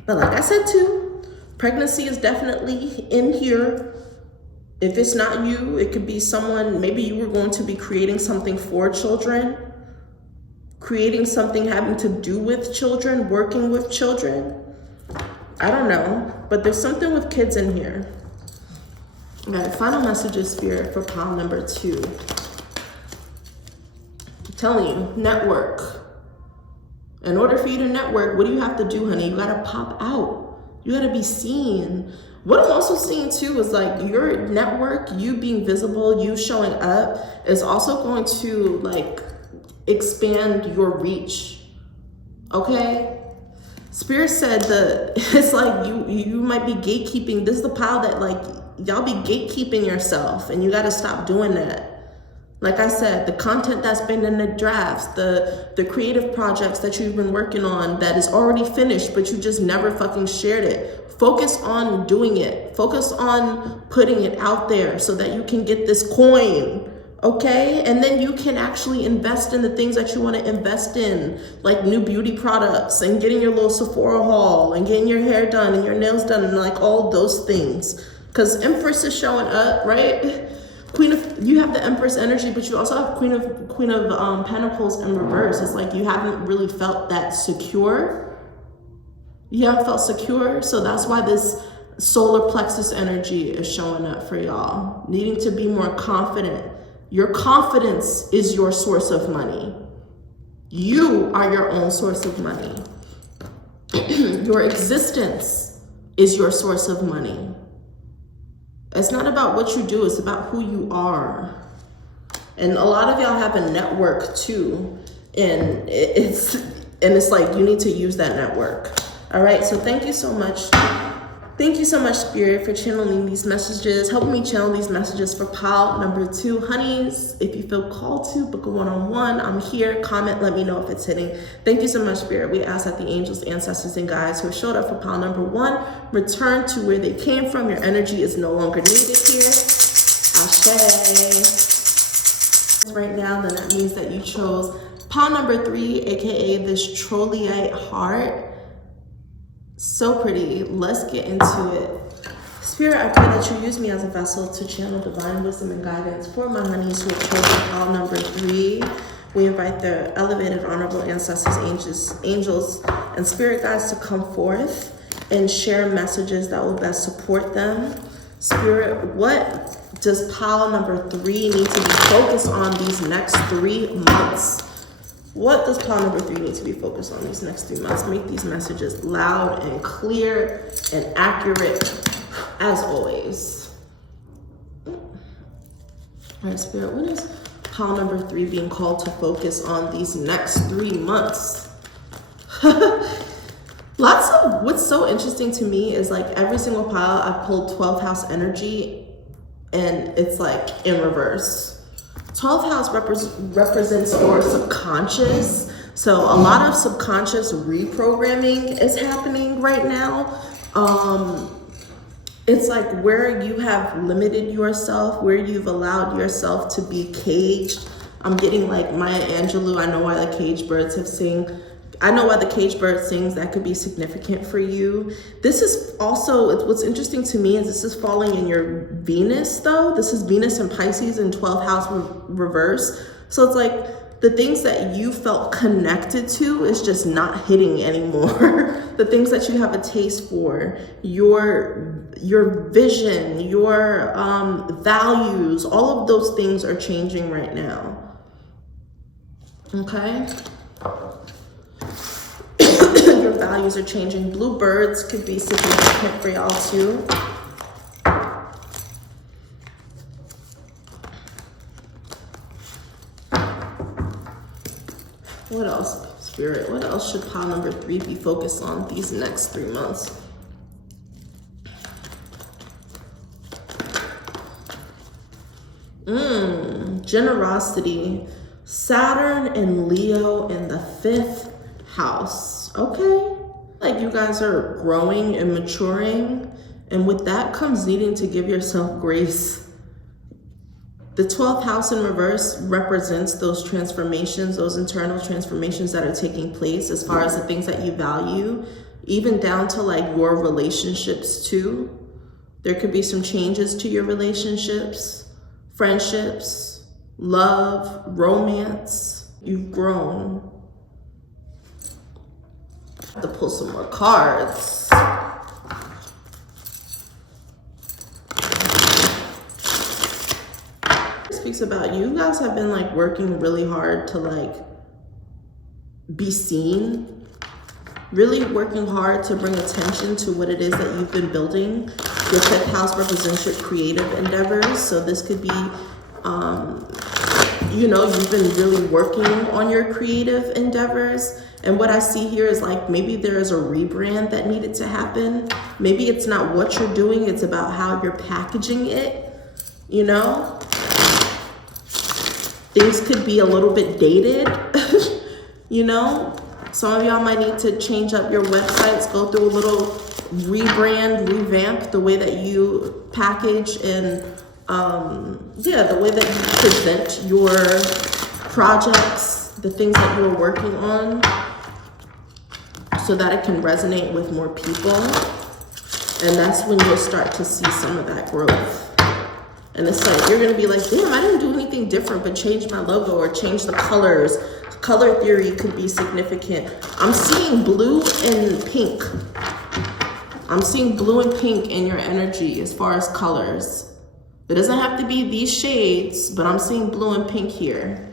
But like I said too, pregnancy is definitely in here. If it's not you, it could be someone. Maybe you were going to be creating something for children, creating something having to do with children, working with children. I don't know, but there's something with kids in here. All right, final messages, Spirit, for pile number 2. I'm telling you, network. In order for you to network, what do you have to do, honey? You gotta pop out. You gotta be seen. What I'm also seeing too is like your network, you being visible, you showing up, is also going to like expand your reach. Okay? Spirit said that it's like you might be gatekeeping. This is the pile that like y'all be gatekeeping yourself, and you gotta stop doing that. Like I said, the content that's been in the drafts, the creative projects that you've been working on that is already finished, but you just never fucking shared it. Focus on doing it. Focus on putting it out there so that you can get this coin, okay? And then you can actually invest in the things that you want to invest in, like new beauty products and getting your little Sephora haul and getting your hair done and your nails done and like all those things. Because Empress is showing up, right? you have the Empress energy, but you also have Queen of Pentacles in reverse. It's like you haven't really felt that secure. You haven't felt secure. So that's why this solar plexus energy is showing up for y'all. Needing to be more confident. Your confidence is your source of money. You are your own source of money. Your existence is your source of money. It's not about what you do, it's about who you are. And a lot of y'all have a network too. And it's like you need to use that network. All right, so thank you so much. Thank you so much, Spirit, for channeling these messages, helping me channel these messages for pile number 2. Honeys, if you feel called to book a one-on-one, I'm here. Comment, let me know if it's hitting. Thank you so much, Spirit. We ask that the angels, ancestors, and guides who have showed up for pile number 1 return to where they came from. Your energy is no longer needed here. Ashe. Right now, then that means that you chose pile number 3, aka this Trollleite heart. So pretty. Let's get into it. Spirit, I pray that you use me as a vessel to channel divine wisdom and guidance for my honeys who have chosen pile number 3. We invite the elevated, honorable ancestors, angels, and spirit guides to come forth and share messages that will best support them. Spirit, what does pile number 3 need to be focused on these next 3 months? What does pile number 3 need to be focused on these next 3 months? Make these messages loud and clear and accurate as always. All right, Spirit, what is pile number 3 being called to focus on these next 3 months? What's so interesting to me is like every single pile I've pulled 12th house energy and it's like in reverse. 12th house represents your subconscious. So a lot of subconscious reprogramming is happening right now. It's like where you have limited yourself, where you've allowed yourself to be caged. I'm getting like Maya Angelou, I know why the caged birds have sing. I know why the caged bird sings. That could be significant for you. This is also, what's interesting to me is this is falling in your Venus though. This is Venus and Pisces in 12th house reverse. So it's like the things that you felt connected to is just not hitting anymore. The things that you have a taste for, your vision, your values, all of those things are changing right now. Okay? Your values are changing. Blue birds could be significant for y'all too. What else, Spirit? What else should pile number 3 be focused on these next 3 months? Generosity. Saturn and Leo in the 5th house. Okay. Like you guys are growing and maturing. And with that comes needing to give yourself grace. The 12th house in reverse represents those transformations, those internal transformations that are taking place as far as the things that you value, even down to like your relationships too. There could be some changes to your relationships, friendships, love, romance. You've grown. I have to pull some more cards. Speaks about you guys have been like working really hard to like be seen, really working hard to bring attention to what it is that you've been building. Your 5th house represents your creative endeavors, so this could be you know, you've been really working on your creative endeavors. And what I see here is like maybe there is a rebrand that needed to happen. Maybe it's not what you're doing, it's about how you're packaging it, you know? Things could be a little bit dated, you know? Some of y'all might need to change up your websites, go through a little rebrand, revamp the way that you package and yeah, the way that you present your projects, the things that you're working on, so that it can resonate with more people. And that's when you'll start to see some of that growth. And it's like, you're gonna be like, damn, I didn't do anything different but change my logo or change the colors. Color theory could be significant. I'm seeing blue and pink. I'm seeing blue and pink in your energy as far as colors. It doesn't have to be these shades, but I'm seeing blue and pink here.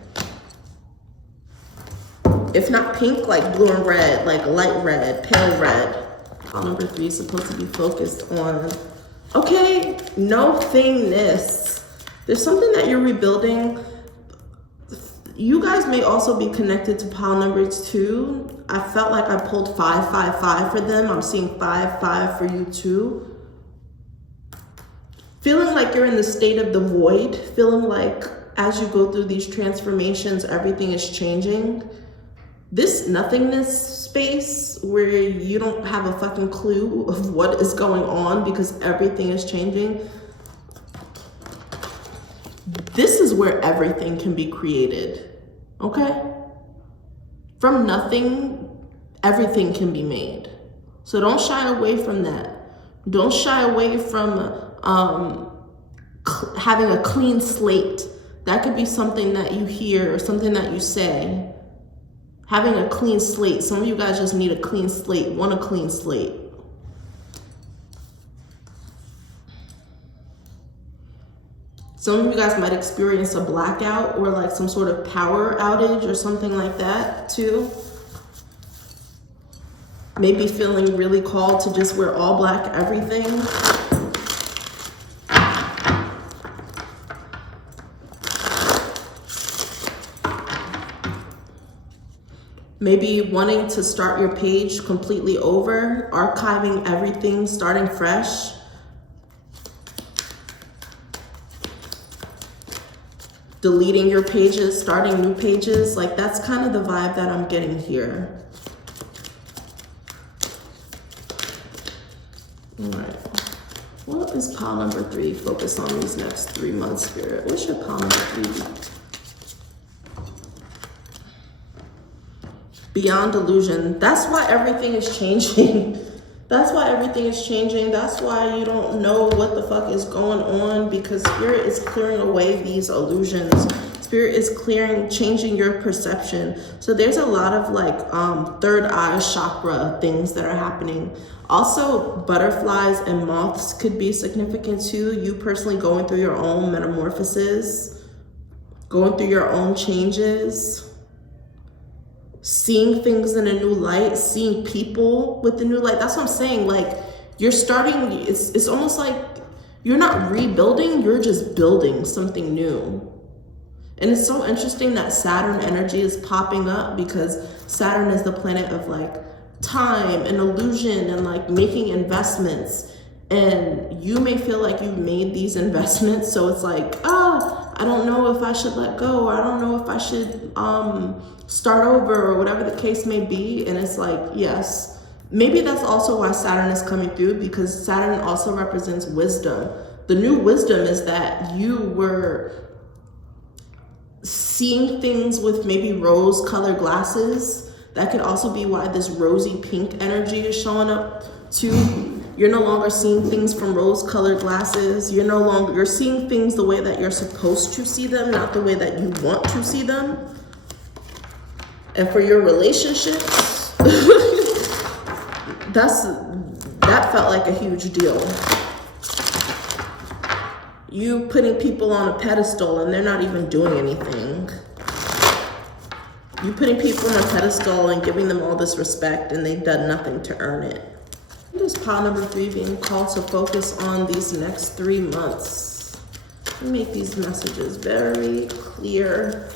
If not pink, like blue and red, like light red, pale red. Pile number 3 is supposed to be focused on, okay, no-thingness. There's something that you're rebuilding. You guys may also be connected to pile number 2. I felt like I pulled 5, 5, 5 for them. I'm seeing 5, 5 for you too. Feeling like you're in the state of the void. Feeling like as you go through these transformations, everything is changing. This nothingness space where you don't have a fucking clue of what is going on because everything is changing. This is where everything can be created, okay? From nothing, everything can be made. So don't shy away from that. Don't shy away from having a clean slate. That could be something that you hear or something that you say. Having a clean slate. Some of you guys just need a clean slate, want a clean slate. Some of you guys might experience a blackout or like some sort of power outage or something like that too. Maybe feeling really called to just wear all black everything. Maybe wanting to start your page completely over, archiving everything, starting fresh. Deleting your pages, starting new pages. Like that's kind of the vibe that I'm getting here. All right. What is pile number 3? Focus on these next 3 months, Spirit. What's your pile number 3? Beyond illusion. That's why everything is changing. That's why everything is changing. That's why you don't know what the fuck is going on, because Spirit is clearing away these illusions. Spirit is changing your perception. So there's a lot of like third eye chakra things that are happening. Also, butterflies and moths could be significant too. You personally going through your own metamorphosis, going through your own changes. Seeing things in a new light, seeing people with the new light. That's what I'm saying. Like you're starting, it's almost like you're not rebuilding, you're just building something new. And it's so interesting that Saturn energy is popping up, because Saturn is the planet of like time and illusion and like making investments. And you may feel like you've made these investments. So it's like, I don't know if I should let go, or I don't know if I should start over, or whatever the case may be. And it's like, yes, maybe that's also why Saturn is coming through, because Saturn also represents wisdom. The new wisdom is that you were seeing things with maybe rose-colored glasses. That could also be why this rosy pink energy is showing up too. You're no longer seeing things from rose-colored glasses. You're seeing things the way that you're supposed to see them, not the way that you want to see them. And for your relationships, that felt like a huge deal. You putting people on a pedestal and they're not even doing anything. You putting people on a pedestal and giving them all this respect, and they've done nothing to earn it. This pile number 3 being called to focus on these next 3 months. Let me make these messages very clear.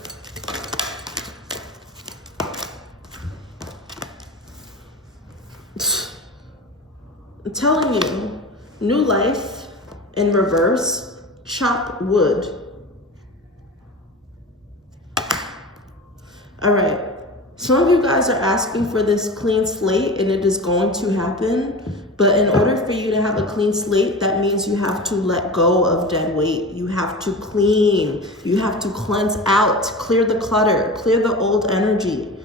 I'm telling you, new life in reverse, chop wood. All right. Some of you guys are asking for this clean slate, and it is going to happen. But in order for you to have a clean slate, that means you have to let go of dead weight. You have to clean. You have to cleanse out, clear the clutter, clear the old energy.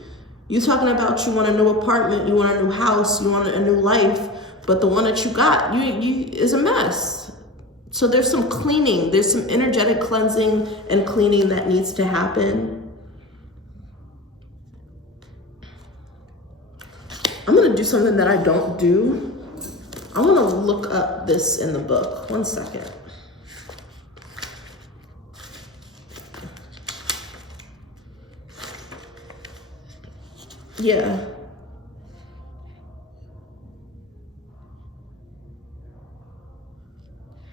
You talking about you want a new apartment, you want a new house, you want a new life, but the one that you got, you is a mess. So there's some cleaning, there's some energetic cleansing and cleaning that needs to happen. I'm gonna do something that I don't do. I wanna look up this in the book. 1 second. Yeah.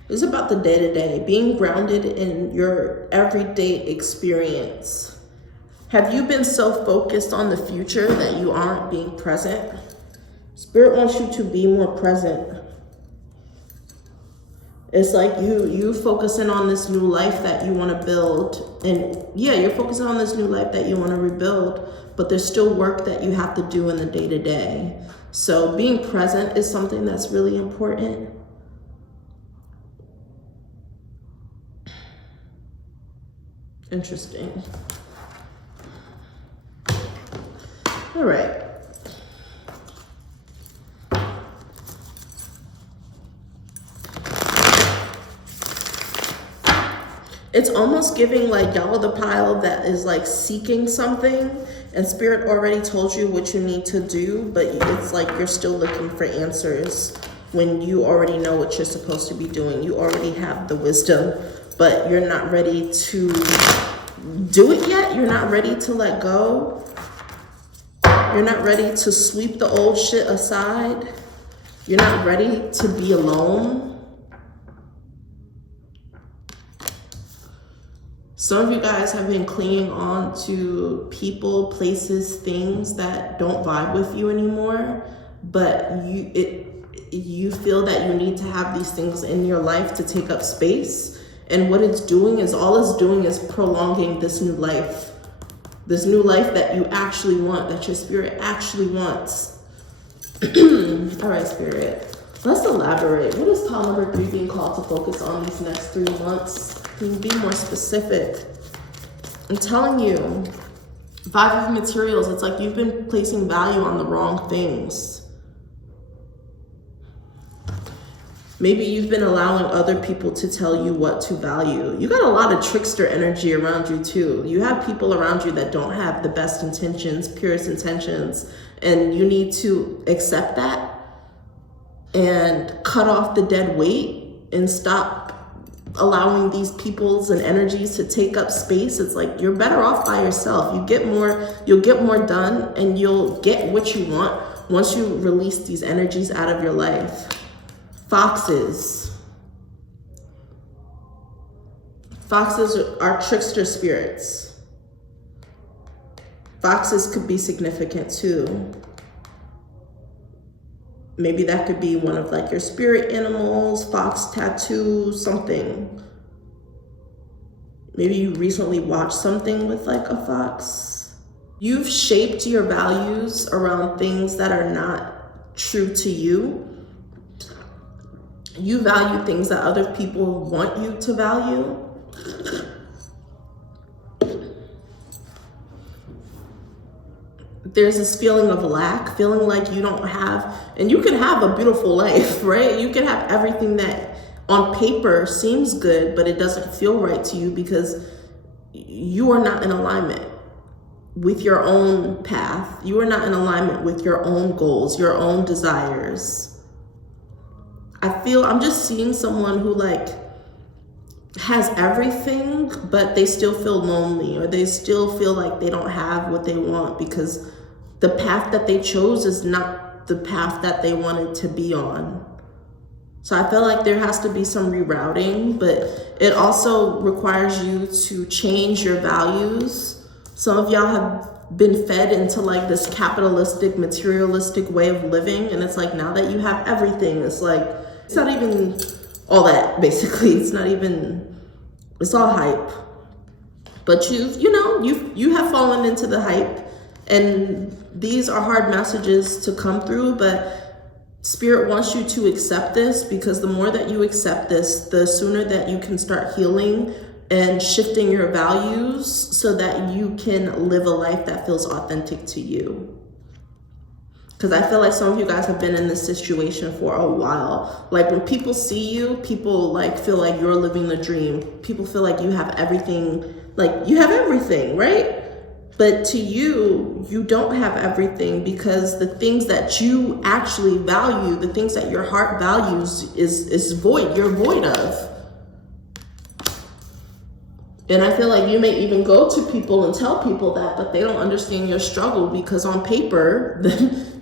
It's about the day-to-day, being grounded in your everyday experience. Have you been so focused on the future that you aren't being present? Spirit wants you to be more present. It's like you focusing on this new life that you want to build. And yeah, you're focusing on this new life that you want to rebuild, but there's still work that you have to do in the day-to-day. So being present is something that's really important. Interesting. All right. It's almost giving like y'all the pile that is like seeking something, and Spirit already told you what you need to do, but it's like you're still looking for answers when you already know what you're supposed to be doing. You already have the wisdom, but you're not ready to do it yet. You're not ready to let go. You're not ready to sweep the old shit aside. You're not ready to be alone. Some of you guys have been clinging on to people, places, things that don't vibe with you anymore, but you feel that you need to have these things in your life to take up space. And what it's doing is, all it's doing is prolonging this new life that you actually want, that your spirit actually wants. All right, Spirit, let's elaborate. What is tile number 3 being called to focus on these next 3 months? Can you be more specific? I'm telling you, 5 of materials, it's like you've been placing value on the wrong things. Maybe you've been allowing other people to tell you what to value. You got a lot of trickster energy around you too. You have people around you that don't have the best intentions, purest intentions, and you need to accept that and cut off the dead weight and stop allowing these peoples and energies to take up space. It's like you're better off by yourself. You'll get more done, and you'll get what you want once you release these energies out of your life. Foxes. Foxes are trickster spirits. Foxes could be significant too. Maybe that could be one of like your spirit animals, fox tattoo, something. Maybe you recently watched something with like a fox. You've shaped your values around things that are not true to you. You value things that other people want you to value. There's this feeling of lack, feeling like you don't have, and you can have a beautiful life, right? You can have everything that on paper seems good, but it doesn't feel right to you because you are not in alignment with your own path. You are not in alignment with your own goals, your own desires. I'm just seeing someone who like has everything, but they still feel lonely, or they still feel like they don't have what they want because the path that they chose is not the path that they wanted to be on. So I feel like there has to be some rerouting, but it also requires you to change your values. Some of y'all have been fed into like this capitalistic, materialistic way of living, and it's like now that you have everything, it's like it's not even all that, basically. It's all hype. But you have fallen into the hype, and these are hard messages to come through, but Spirit wants you to accept this, because the more that you accept this, the sooner that you can start healing and shifting your values so that you can live a life that feels authentic to you. Because I feel like some of you guys have been in this situation for a while. Like when people see you, people like feel like you're living the dream. People feel like you have everything, like you have everything, right? But to you, you don't have everything, because the things that you actually value, the things that your heart values is void. You're void of. And I feel like you may even go to people and tell people that, but they don't understand your struggle, because on paper,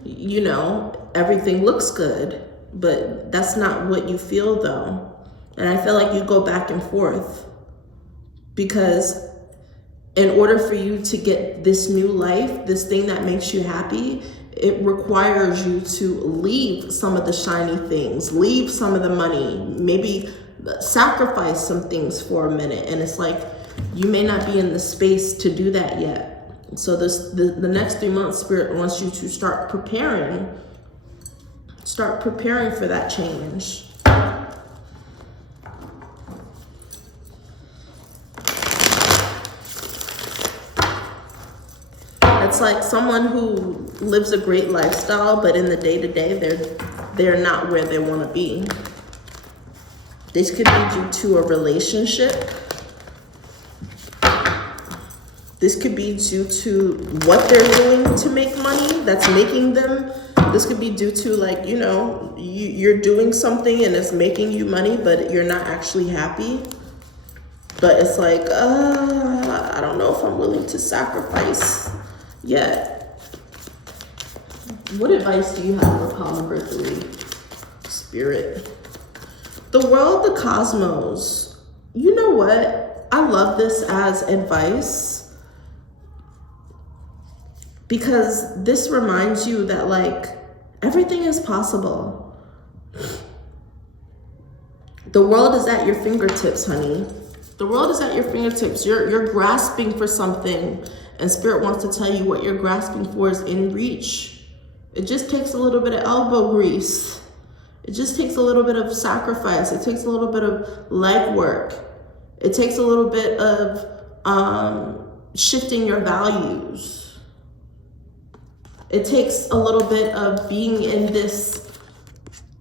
you know, everything looks good, but that's not what you feel though. And I feel like you go back and forth, because in order for you to get this new life, this thing that makes you happy, it requires you to leave some of the shiny things, leave some of the money, maybe sacrifice some things for a minute. And it's like, you may not be in the space to do that yet. So the next 3 months, Spirit wants you to start preparing for that change. It's like someone who lives a great lifestyle, but in the day-to-day, they're not where they want to be. This could be due to a relationship. This could be due to what they're doing to make money that's making them. This could be due to, like, you know, you're doing something and it's making you money, but you're not actually happy. But it's like, I don't know if I'm willing to sacrifice yet. What advice do you have for call number 3? Spirit. The world, the cosmos. You know what? I love this as advice, because this reminds you that, like, everything is possible. The world is at your fingertips, honey. The world is at your fingertips. You're grasping for something, and Spirit wants to tell you what you're grasping for is in reach. It just takes a little bit of elbow grease. It just takes a little bit of sacrifice. It takes a little bit of legwork. It takes a little bit of shifting your values. It takes a little bit of being in this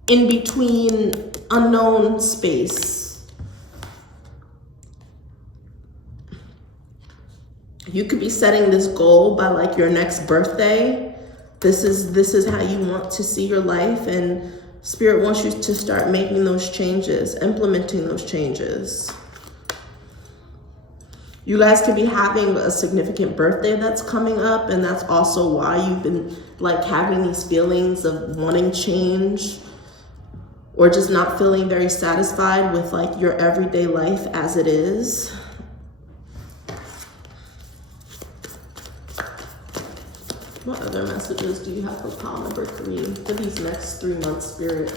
in-between unknown space. You could be setting this goal by, like, your next birthday. This is how you want to see your life, and Spirit wants you to start making those changes, implementing those changes. You guys could be having a significant birthday that's coming up, and that's also why you've been, like, having these feelings of wanting change, or just not feeling very satisfied with, like, your everyday life as it is. What other messages do you have for call number 3 for these next 3 months, Spirit?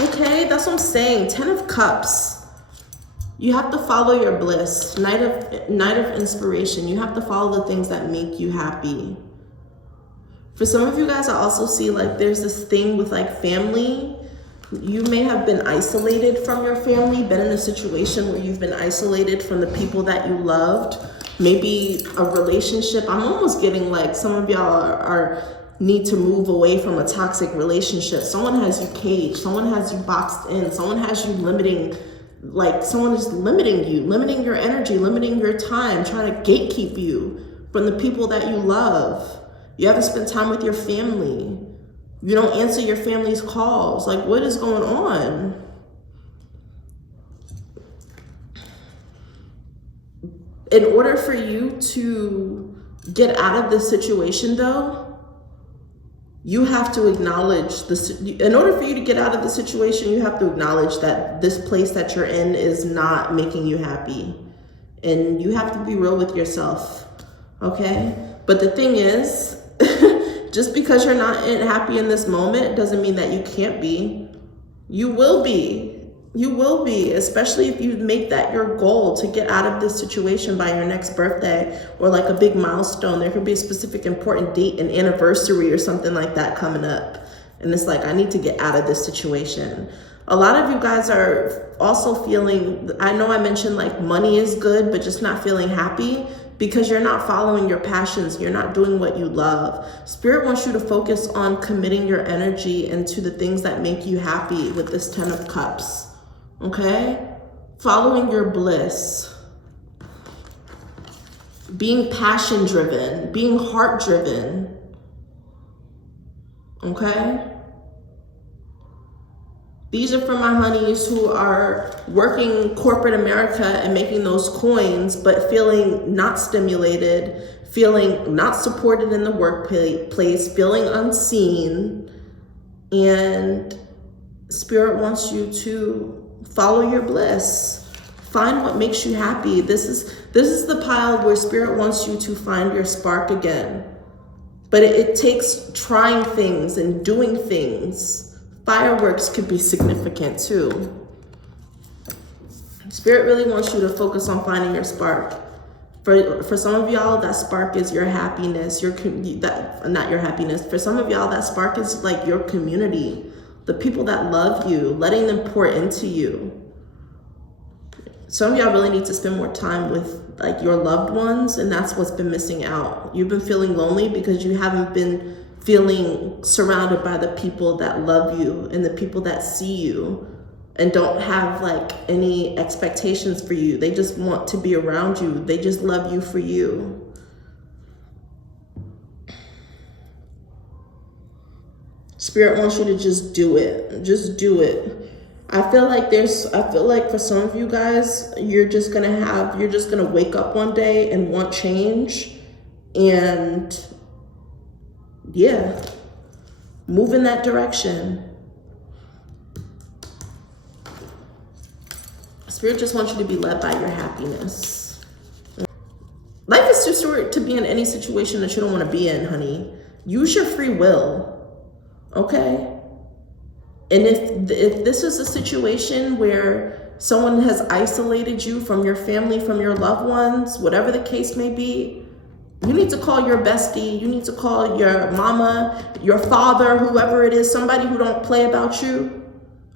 Okay, that's what I'm saying. 10 of Cups. You have to follow your bliss. Night of inspiration. You have to follow the things that make you happy. For some of you guys, I also see, like, there's this thing with, like, family. You may have been isolated from your family, been in a situation where you've been isolated from the people that you loved. Maybe a relationship. I'm almost getting like some of y'all need to move away from a toxic relationship. Someone has you caged. Someone has you boxed in. Someone has you limiting. Like, someone is limiting you, limiting your energy, limiting your time, trying to gatekeep you from the people that you love. You haven't spent time with your family. You don't answer your family's calls. Like, what is going on? In order for you to get out of this situation, though, you have to acknowledge this. In order for you to get out of the situation, you have to acknowledge that this place that you're in is not making you happy. And you have to be real with yourself, okay? But the thing is, just because you're not happy in this moment doesn't mean that you can't be. You will be. You will be, especially if you make that your goal to get out of this situation by your next birthday, or like a big milestone. There could be a specific important date, an anniversary or something like that coming up. And it's like, I need to get out of this situation. A lot of you guys are also feeling, I know I mentioned like money is good, but just not feeling happy because you're not following your passions. You're not doing what you love. Spirit wants you to focus on committing your energy into the things that make you happy with this 10 of Cups, okay? Following your bliss, being passion driven, being heart driven, okay? These are for my honeys who are working corporate America and making those coins, but feeling not stimulated, feeling not supported in the workplace, feeling unseen. And Spirit wants you to follow your bliss. Find what makes you happy. This is the pile where Spirit wants you to find your spark again. But it takes trying things and doing things. Fireworks could be significant too. Spirit really wants you to focus on finding your spark. For some of y'all, that spark is your happiness. Not your happiness. For some of y'all, that spark is like your community, the people that love you, letting them pour into you. Some of y'all really need to spend more time with like your loved ones, and that's what's been missing out. You've been feeling lonely because you haven't been feeling surrounded by the people that love you and the people that see you and don't have like any expectations for you. They just want to be around you. They just love you for you. Spirit wants you to just do it. Just do it. I feel like for some of you guys, you're just gonna wake up one day and want change, and yeah, move in that direction. Spirit just wants you to be led by your happiness. Life is too short to be in any situation that you don't want to be in, honey. Use your free will, okay? And if this is a situation where someone has isolated you from your family, from your loved ones, whatever the case may be, you need to call your bestie, you need to call your mama, your father, whoever it is, somebody who don't play about you,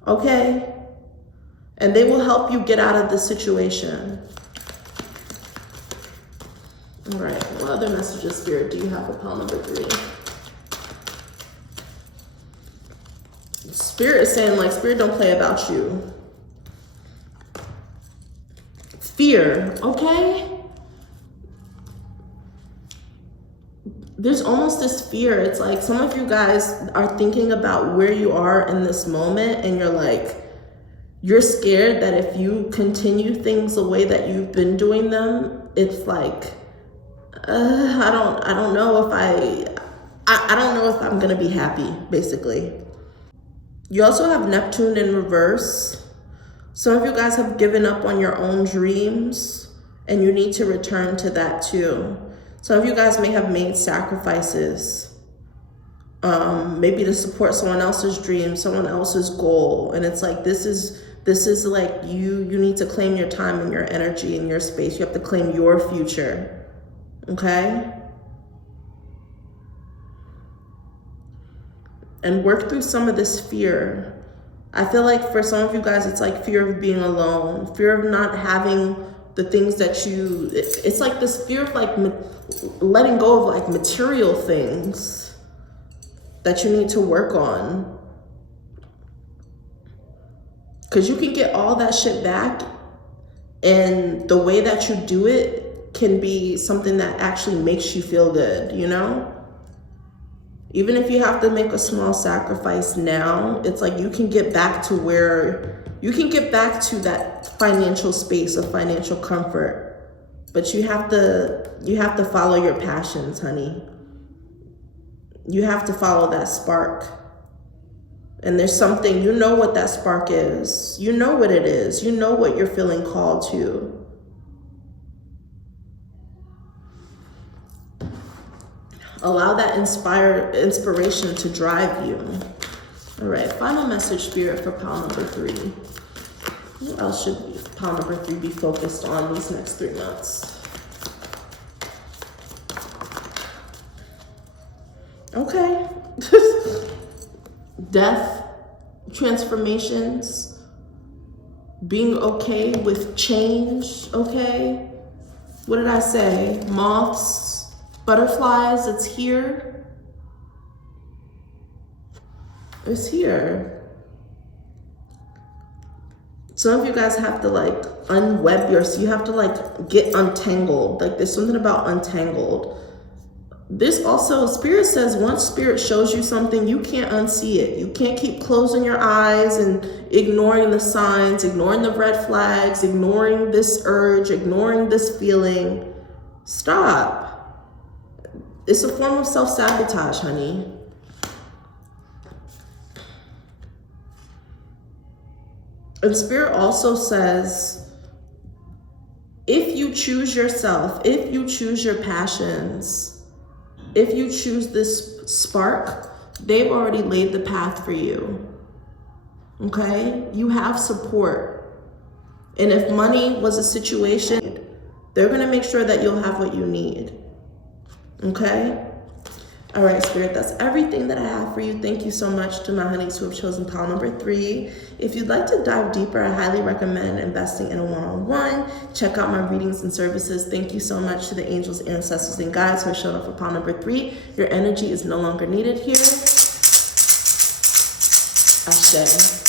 okay? And they will help you get out of the situation. All right, what other messages, Spirit, do you have for pile number 3? Spirit is saying, like, Spirit don't play about you. Fear, okay? There's almost this fear. It's like some of you guys are thinking about where you are in this moment, and you're like, you're scared that if you continue things the way that you've been doing them, it's like, I don't know if I'm gonna be happy, basically. You also have Neptune in reverse. Some of you guys have given up on your own dreams, and you need to return to that too. Some of you guys may have made sacrifices, maybe to support someone else's dream, someone else's goal. And it's like, this is like, you need to claim your time and your energy and your space. You have to claim your future, okay? And work through some of this fear. I feel like for some of you guys, it's like fear of being alone, fear of not having the things that it's like this fear of like letting go of like material things that you need to work on. Because you can get all that shit back, and the way that you do it can be something that actually makes you feel good, you know? Even if you have to make a small sacrifice now, it's like you can get back to that financial space of financial comfort. But you have to follow your passions, honey. You have to follow that spark. And there's something, you know what that spark is. You know what it is. You know what you're feeling called to. Allow that inspiration to drive you. All right, final message, Spirit, for pile number 3. What else should pile number 3 be focused on these next 3 months? Okay. Death, transformations, being okay with change, okay? What did I say? Moths, butterflies, it's here. It's here. Some of you guys have to like unweb yourself. You have to like get untangled. Like there's something about untangled. This also, Spirit says, once Spirit shows you something, you can't unsee it. You can't keep closing your eyes and ignoring the signs, ignoring the red flags, ignoring this urge, ignoring this feeling. Stop. It's a form of self-sabotage, honey. And Spirit also says, if you choose yourself, if you choose your passions, if you choose this spark, they've already laid the path for you. Okay? You have support. And if money was a situation, they're going to make sure that you'll have what you need. Okay? All right, Spirit, that's everything that I have for you. Thank you so much to my honeys who have chosen pile number 3. If you'd like to dive deeper, I highly recommend investing in a one-on-one. Check out my readings and services. Thank you so much to the angels, ancestors, and guides who have shown up for pile number 3. Your energy is no longer needed here. Ashe.